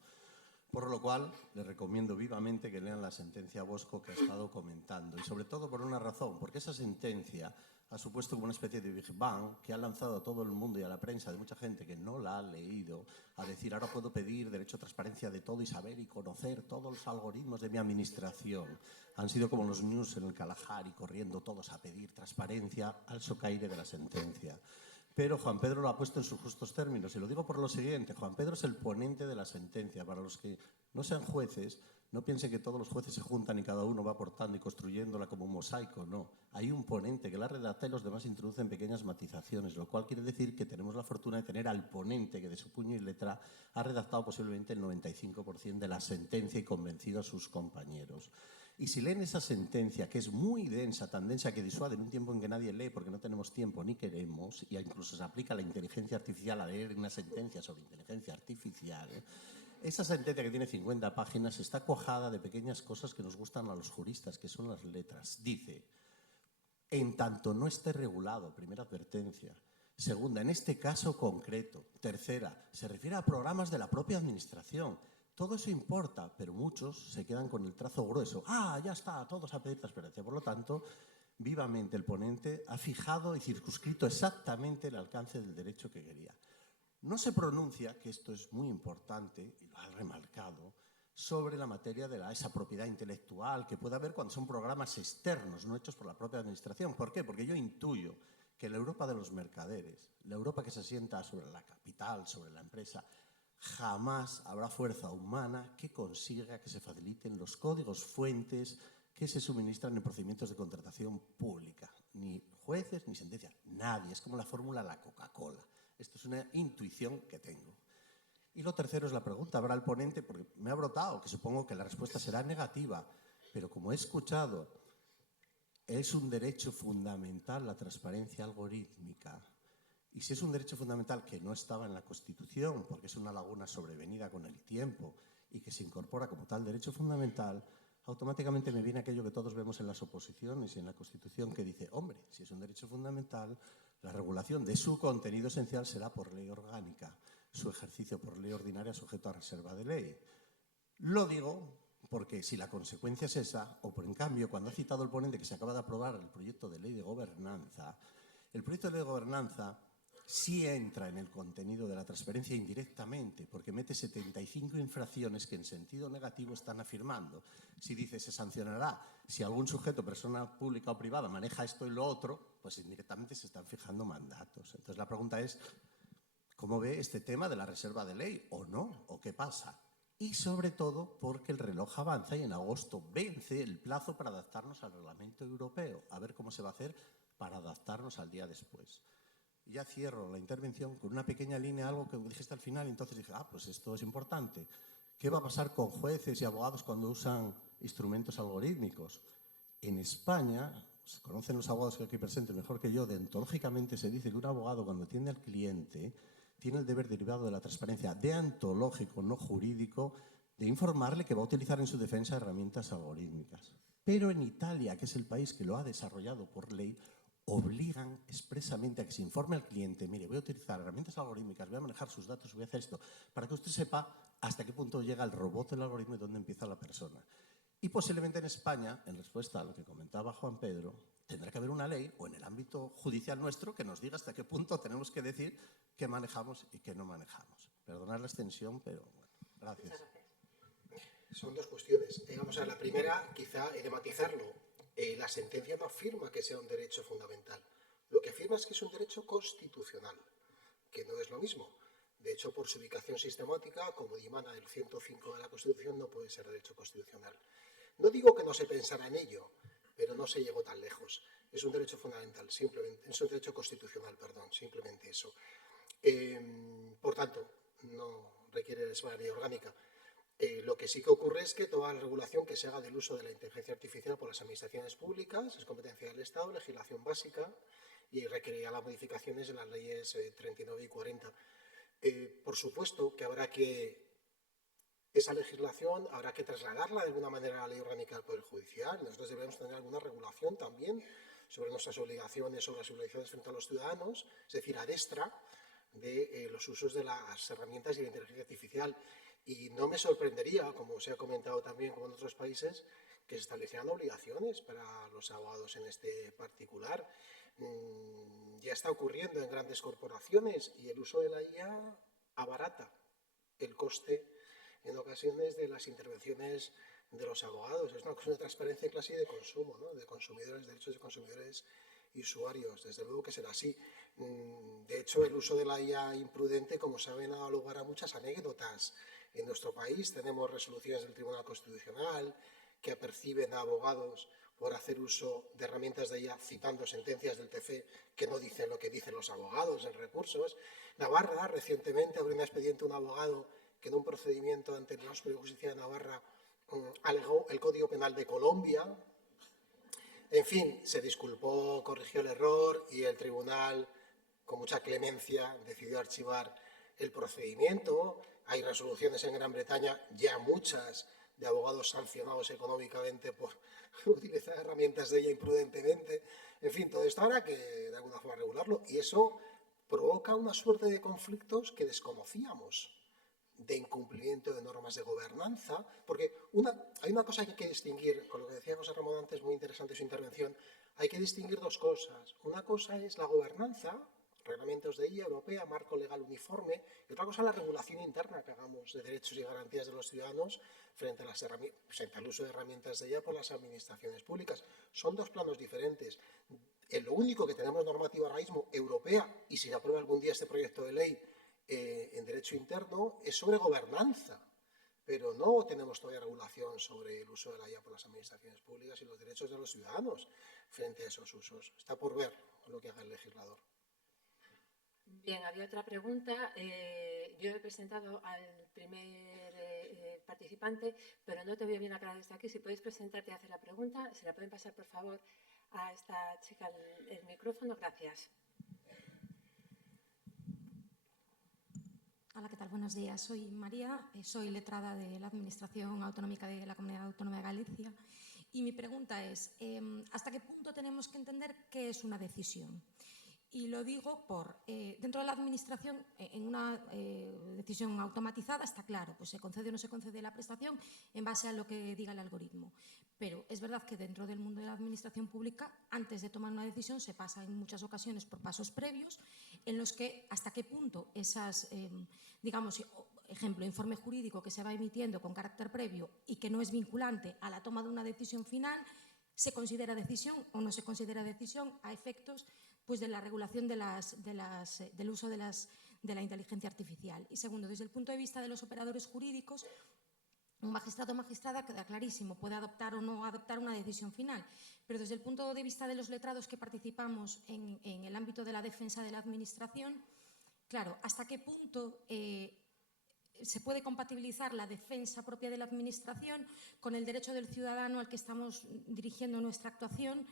Por lo cual, les recomiendo vivamente que lean la sentencia Bosco que ha estado comentando. Y sobre todo por una razón, porque esa sentencia ha supuesto como una especie de Big Bang que ha lanzado a todo el mundo y a la prensa de mucha gente que no la ha leído a decir: ahora puedo pedir derecho a transparencia de todo y saber y conocer todos los algoritmos de mi administración. Han sido como los news en el Kalahari, corriendo todos a pedir transparencia al socaire de la sentencia. Pero Juan Pedro lo ha puesto en sus justos términos. Y lo digo por lo siguiente: Juan Pedro es el ponente de la sentencia. Para los que no sean jueces, no piensen que todos los jueces se juntan y cada uno va aportando y construyéndola como un mosaico. No, hay un ponente que la redacta y los demás introducen pequeñas matizaciones, lo cual quiere decir que tenemos la fortuna de tener al ponente que de su puño y letra ha redactado posiblemente el 95% de la sentencia y convencido a sus compañeros. Y si leen esa sentencia, que es muy densa, tan densa que disuade en un tiempo en que nadie lee porque no tenemos tiempo ni queremos, y incluso se aplica la inteligencia artificial a leer una sentencia sobre inteligencia artificial, esa sentencia que tiene 50 páginas está cuajada de pequeñas cosas que nos gustan a los juristas, que son las letras. Dice: en tanto no esté regulado, primera advertencia. Segunda, en este caso concreto. Tercera, se refiere a programas de la propia administración. Todo eso importa, pero muchos se quedan con el trazo grueso. Ah, ya está, todos a pedir transparencia. Por lo tanto, vivamente el ponente ha fijado y circunscrito exactamente el alcance del derecho que quería. No se pronuncia, que esto es muy importante, y lo ha remarcado, sobre la materia de esa propiedad intelectual que puede haber cuando son programas externos, no hechos por la propia administración. ¿Por qué? Porque yo intuyo que la Europa de los mercaderes, la Europa que se asienta sobre la capital, sobre la empresa, jamás habrá fuerza humana que consiga que se faciliten los códigos fuentes que se suministran en procedimientos de contratación pública. Ni jueces, ni sentencias, nadie. Es como la fórmula de la Coca-Cola. Esto es una intuición que tengo. Y lo tercero es la pregunta. Habrá el ponente, porque me ha brotado, que supongo que la respuesta será negativa, pero como he escuchado, es un derecho fundamental la transparencia algorítmica. Y si es un derecho fundamental que no estaba en la Constitución, porque es una laguna sobrevenida con el tiempo y que se incorpora como tal derecho fundamental, automáticamente me viene aquello que todos vemos en las oposiciones y en la Constitución, que dice: hombre, si es un derecho fundamental, la regulación de su contenido esencial será por ley orgánica, su ejercicio por ley ordinaria sujeto a reserva de ley. Lo digo porque si la consecuencia es esa, o por en cambio, cuando ha citado el ponente que se acaba de aprobar el proyecto de ley de gobernanza, el proyecto de ley de gobernanza sí entra en el contenido de la transparencia indirectamente, porque mete 75 infracciones que en sentido negativo están afirmando. Si dice se sancionará si algún sujeto, persona pública o privada, maneja esto y lo otro, pues indirectamente se están fijando mandatos. Entonces la pregunta es: ¿cómo ve este tema de la reserva de ley? ¿O no? ¿O qué pasa? Y sobre todo porque el reloj avanza y en agosto vence el plazo para adaptarnos al reglamento europeo. A ver cómo se va a hacer para adaptarnos al día después. Y ya cierro la intervención con una pequeña línea, algo que dijiste al final, y entonces dije: pues esto es importante. ¿Qué va a pasar con jueces y abogados cuando usan instrumentos algorítmicos? En España, se conocen los abogados que aquí presentes mejor que yo, deontológicamente se dice que un abogado, cuando atiende al cliente, tiene el deber derivado de la transparencia deontológico, no jurídico, de informarle que va a utilizar en su defensa herramientas algorítmicas. Pero en Italia, que es el país que lo ha desarrollado por ley, obligan expresamente a que se informe al cliente, mire, voy a utilizar herramientas algorítmicas, voy a manejar sus datos, voy a hacer esto, para que usted sepa hasta qué punto llega el robot del algoritmo y dónde empieza la persona. Y posiblemente en España, en respuesta a lo que comentaba Juan Pedro, tendrá que haber una ley, o en el ámbito judicial nuestro, que nos diga hasta qué punto tenemos que decir qué manejamos y qué no manejamos. Perdonad la extensión, pero bueno, gracias. Son dos cuestiones. Vamos a ver, la primera, quizá he de matizarlo. La sentencia no afirma que sea un derecho fundamental. Lo que afirma es que es un derecho constitucional, que no es lo mismo. De hecho, por su ubicación sistemática, como dimana del 105 de la Constitución, no puede ser derecho constitucional. No digo que no se pensara en ello, pero no se llegó tan lejos. Es un derecho fundamental, simplemente, es un derecho constitucional, perdón, simplemente eso. Por tanto, no requiere de ley orgánica. Lo que sí que ocurre es que toda la regulación que se haga del uso de la inteligencia artificial por las administraciones públicas es competencia del Estado, legislación básica, y requerirá las modificaciones de las leyes 39 y 40. Por supuesto que esa legislación habrá que trasladarla de alguna manera a la ley orgánica del Poder Judicial. Nosotros debemos tener alguna regulación también sobre nuestras obligaciones, sobre las obligaciones frente a los ciudadanos, es decir, adestra de los usos de las herramientas y la inteligencia artificial. Y no me sorprendería, como se ha comentado también como en otros países, que se establecieran obligaciones para los abogados en este particular. Ya está ocurriendo en grandes corporaciones y el uso de la IA abarata el coste en ocasiones de las intervenciones de los abogados. Es una cuestión de transparencia y casi de consumo, ¿no? De consumidores, derechos de consumidores y usuarios. Desde luego que será así. De hecho, el uso de la IA imprudente, como saben, ha dado lugar a muchas anécdotas. En nuestro país tenemos resoluciones del Tribunal Constitucional que aperciben a abogados por hacer uso de herramientas de IA citando sentencias del TC que no dicen lo que dicen los abogados en recursos. Navarra, recientemente, abrió un expediente a un abogado que en un procedimiento ante el Tribunal Superior de Justicia de Navarra alegó el Código Penal de Colombia. En fin, se disculpó, corrigió el error y el tribunal, con mucha clemencia, decidió archivar el procedimiento. Hay resoluciones en Gran Bretaña, ya muchas, de abogados sancionados económicamente por utilizar herramientas de ella imprudentemente. En fin, todo esto habrá que de alguna forma regularlo y eso provoca una suerte de conflictos que desconocíamos, de incumplimiento de normas de gobernanza, porque hay una cosa que hay que distinguir, con lo que decía José Ramón antes, muy interesante su intervención, hay que distinguir dos cosas. Una cosa es la gobernanza, reglamentos de IA europea, marco legal uniforme, y otra cosa es la regulación interna que hagamos de derechos y garantías de los ciudadanos frente al uso de herramientas de IA por las administraciones públicas. Son dos planos diferentes. Lo único que tenemos normativa ahora mismo europea, y si se aprueba algún día este proyecto de ley en derecho interno, es sobre gobernanza, pero no tenemos todavía regulación sobre el uso de la IA por las administraciones públicas y los derechos de los ciudadanos frente a esos usos. Está por ver lo que haga el legislador. Bien, había otra pregunta. Yo he presentado al primer participante, pero no te veo bien la cara desde aquí. Si puedes presentarte y hacer la pregunta, se la pueden pasar, por favor, a esta chica el micrófono. Gracias. Hola, ¿qué tal? Buenos días. Soy María, soy letrada de la Administración Autonómica de la Comunidad Autónoma de Galicia y mi pregunta es, ¿hasta qué punto tenemos que entender qué es una decisión? Y lo digo dentro de la Administración, en una decisión automatizada está claro, pues se concede o no se concede la prestación en base a lo que diga el algoritmo. Pero es verdad que dentro del mundo de la Administración pública, antes de tomar una decisión, se pasa en muchas ocasiones por pasos previos en los que hasta qué punto esas, digamos, ejemplo, informe jurídico que se va emitiendo con carácter previo y que no es vinculante a la toma de una decisión final, se considera decisión o no se considera decisión a efectos pues, de la regulación del uso de la inteligencia artificial. Y segundo, desde el punto de vista de los operadores jurídicos, un magistrado o magistrada queda clarísimo, puede adoptar o no adoptar una decisión final, pero desde el punto de vista de los letrados que participamos en el ámbito de la defensa de la Administración, claro, ¿hasta qué punto se puede compatibilizar la defensa propia de la Administración con el derecho del ciudadano al que estamos dirigiendo nuestra actuación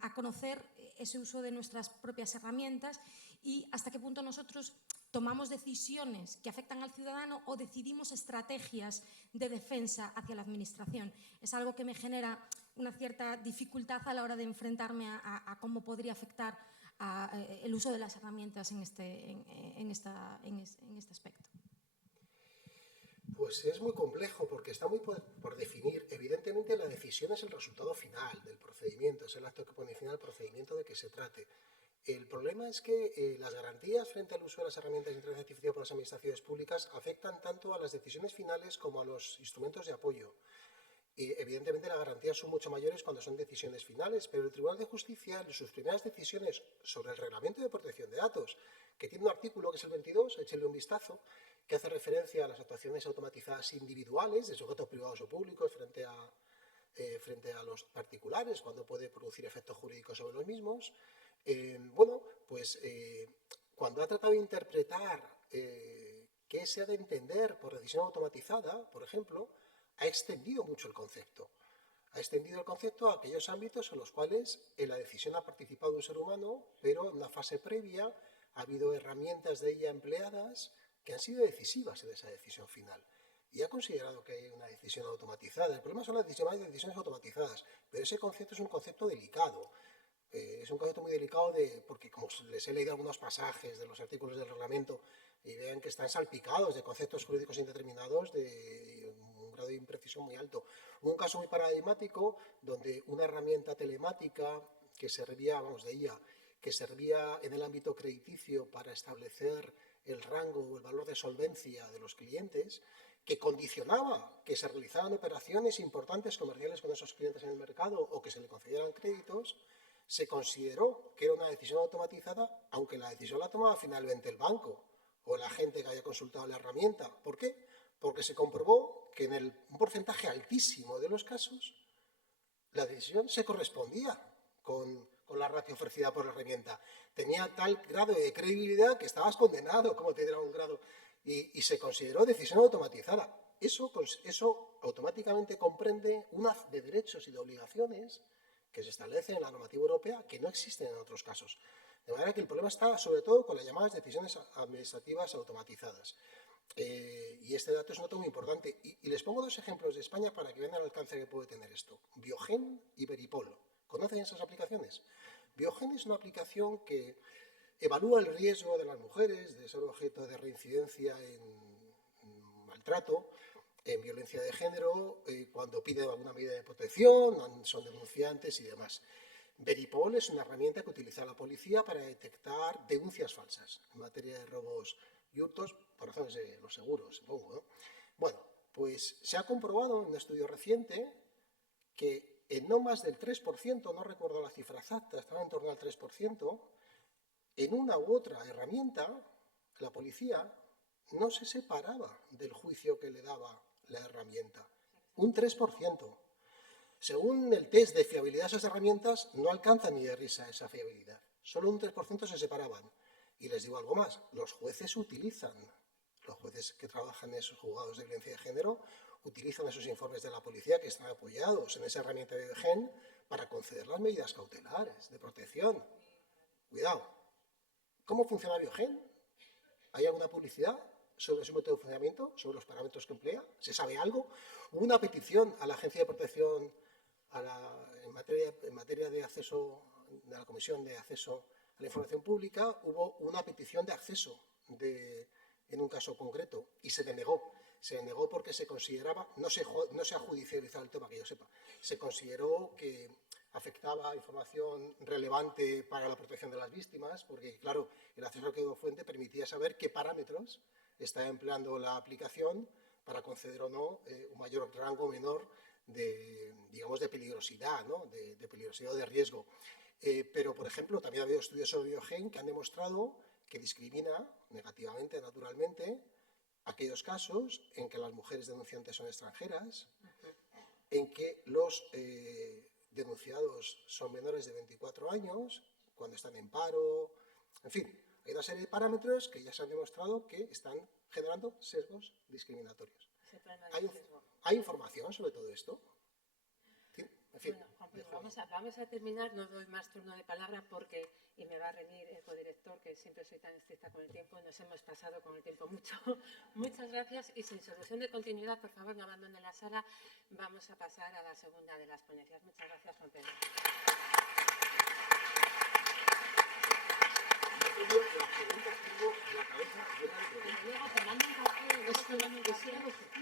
a conocer ese uso de nuestras propias herramientas y hasta qué punto nosotros tomamos decisiones que afectan al ciudadano o decidimos estrategias de defensa hacia la Administración. Es algo que me genera una cierta dificultad a la hora de enfrentarme a cómo podría afectar el uso de las herramientas en este aspecto. Pues es muy complejo porque está muy por definir. Evidentemente la decisión es el resultado final del procedimiento, es el acto que pone fin al procedimiento de que se trate. El problema es que las garantías frente al uso de las herramientas de inteligencia artificial por las administraciones públicas afectan tanto a las decisiones finales como a los instrumentos de apoyo. Y evidentemente las garantías son mucho mayores cuando son decisiones finales, pero el Tribunal de Justicia, en sus primeras decisiones sobre el Reglamento de Protección de Datos, que tiene un artículo que es el 22, échenle un vistazo, que hace referencia a las actuaciones automatizadas individuales de sujetos privados o públicos frente a los particulares, cuando puede producir efectos jurídicos sobre los mismos. Cuando ha tratado de interpretar qué se ha de entender por decisión automatizada, por ejemplo, ha extendido mucho el concepto. Ha extendido el concepto a aquellos ámbitos en los cuales en la decisión ha participado un ser humano, pero en una fase previa ha habido herramientas de ella empleadas que han sido decisivas en esa decisión final. Y ha considerado que hay una decisión automatizada. El problema son las decisiones automatizadas, pero ese concepto es un concepto delicado. Es un concepto muy delicado porque como les he leído algunos pasajes de los artículos del reglamento y vean que están salpicados de conceptos jurídicos indeterminados de un grado de imprecisión muy alto. Hubo un caso muy paradigmático donde una herramienta telemática que servía, que servía en el ámbito crediticio para establecer el rango o el valor de solvencia de los clientes, que condicionaba que se realizaran operaciones importantes comerciales con esos clientes en el mercado o que se le concedieran créditos, se consideró que era una decisión automatizada, aunque la decisión la tomaba finalmente el banco o la gente que haya consultado la herramienta. ¿Por qué? Porque se comprobó que en un porcentaje altísimo de los casos la decisión se correspondía con la ratio ofrecida por la herramienta. Tenía tal grado de credibilidad que estabas condenado como tendrá un grado y se consideró decisión automatizada. Eso automáticamente comprende una de derechos y de obligaciones que se establecen en la normativa europea que no existen en otros casos. De manera que el problema está sobre todo con las llamadas decisiones administrativas automatizadas. Y este dato es un dato muy importante. Y les pongo dos ejemplos de España para que vean el alcance que puede tener esto. Biogen y Veripol. ¿Conocen esas aplicaciones? Biogen es una aplicación que evalúa el riesgo de las mujeres de ser objeto de reincidencia en maltrato, en violencia de género, cuando piden alguna medida de protección, son denunciantes y demás. Veripol es una herramienta que utiliza la policía para detectar denuncias falsas en materia de robos y hurtos por razones de los seguros, supongo, ¿no? Bueno, pues se ha comprobado en un estudio reciente que en no más del 3%, no recuerdo la cifra exacta, estaba en torno al 3%, en una u otra herramienta, la policía no se separaba del juicio que le daba la herramienta. Un 3%. Según el test de fiabilidad de esas herramientas, no alcanza ni de risa esa fiabilidad. Solo un 3% se separaban. Y les digo algo más, los jueces que trabajan en esos juzgados de violencia de género, utilizan esos informes de la policía que están apoyados en esa herramienta de Biogen para conceder las medidas cautelares de protección. Cuidado. ¿Cómo funciona Biogen? ¿Hay alguna publicidad sobre su método de funcionamiento, sobre los parámetros que emplea? ¿Se sabe algo? Hubo una petición a la Agencia de Protección en materia de acceso, de la Comisión de Acceso a la Información Pública, hubo una petición de acceso en un caso concreto y se denegó. Se denegó porque se consideraba, no se ha judicializado el tema que yo sepa, se consideró que afectaba información relevante para la protección de las víctimas, porque claro, el acceso al código fuente permitía saber qué parámetros está empleando la aplicación para conceder o no un mayor rango o menor de peligrosidad, ¿no? de peligrosidad o de riesgo. Pero, por ejemplo, también ha habido estudios sobre Biogen que han demostrado que discrimina negativamente, naturalmente, aquellos casos en que las mujeres denunciantes son extranjeras, en que los denunciados son menores de 24 años, cuando están en paro, en fin, hay una serie de parámetros que ya se han demostrado que están generando sesgos discriminatorios. Ese problema del sesgo. ¿Hay información sobre todo esto? Sí, en fin, Bueno, Juan Pedro, vamos a terminar, no doy más turno de palabra porque, y me va a reñir el codirector, que siempre soy tan estricta con el tiempo, nos hemos pasado con el tiempo mucho. Muchas gracias y sin solución de continuidad, por favor, no abandonen la sala. Vamos a pasar a la segunda de las ponencias. Muchas gracias, Juan Pedro. Las preguntas tengo la cabeza llena de preguntas. Luego te mando un café, luego te mando un café.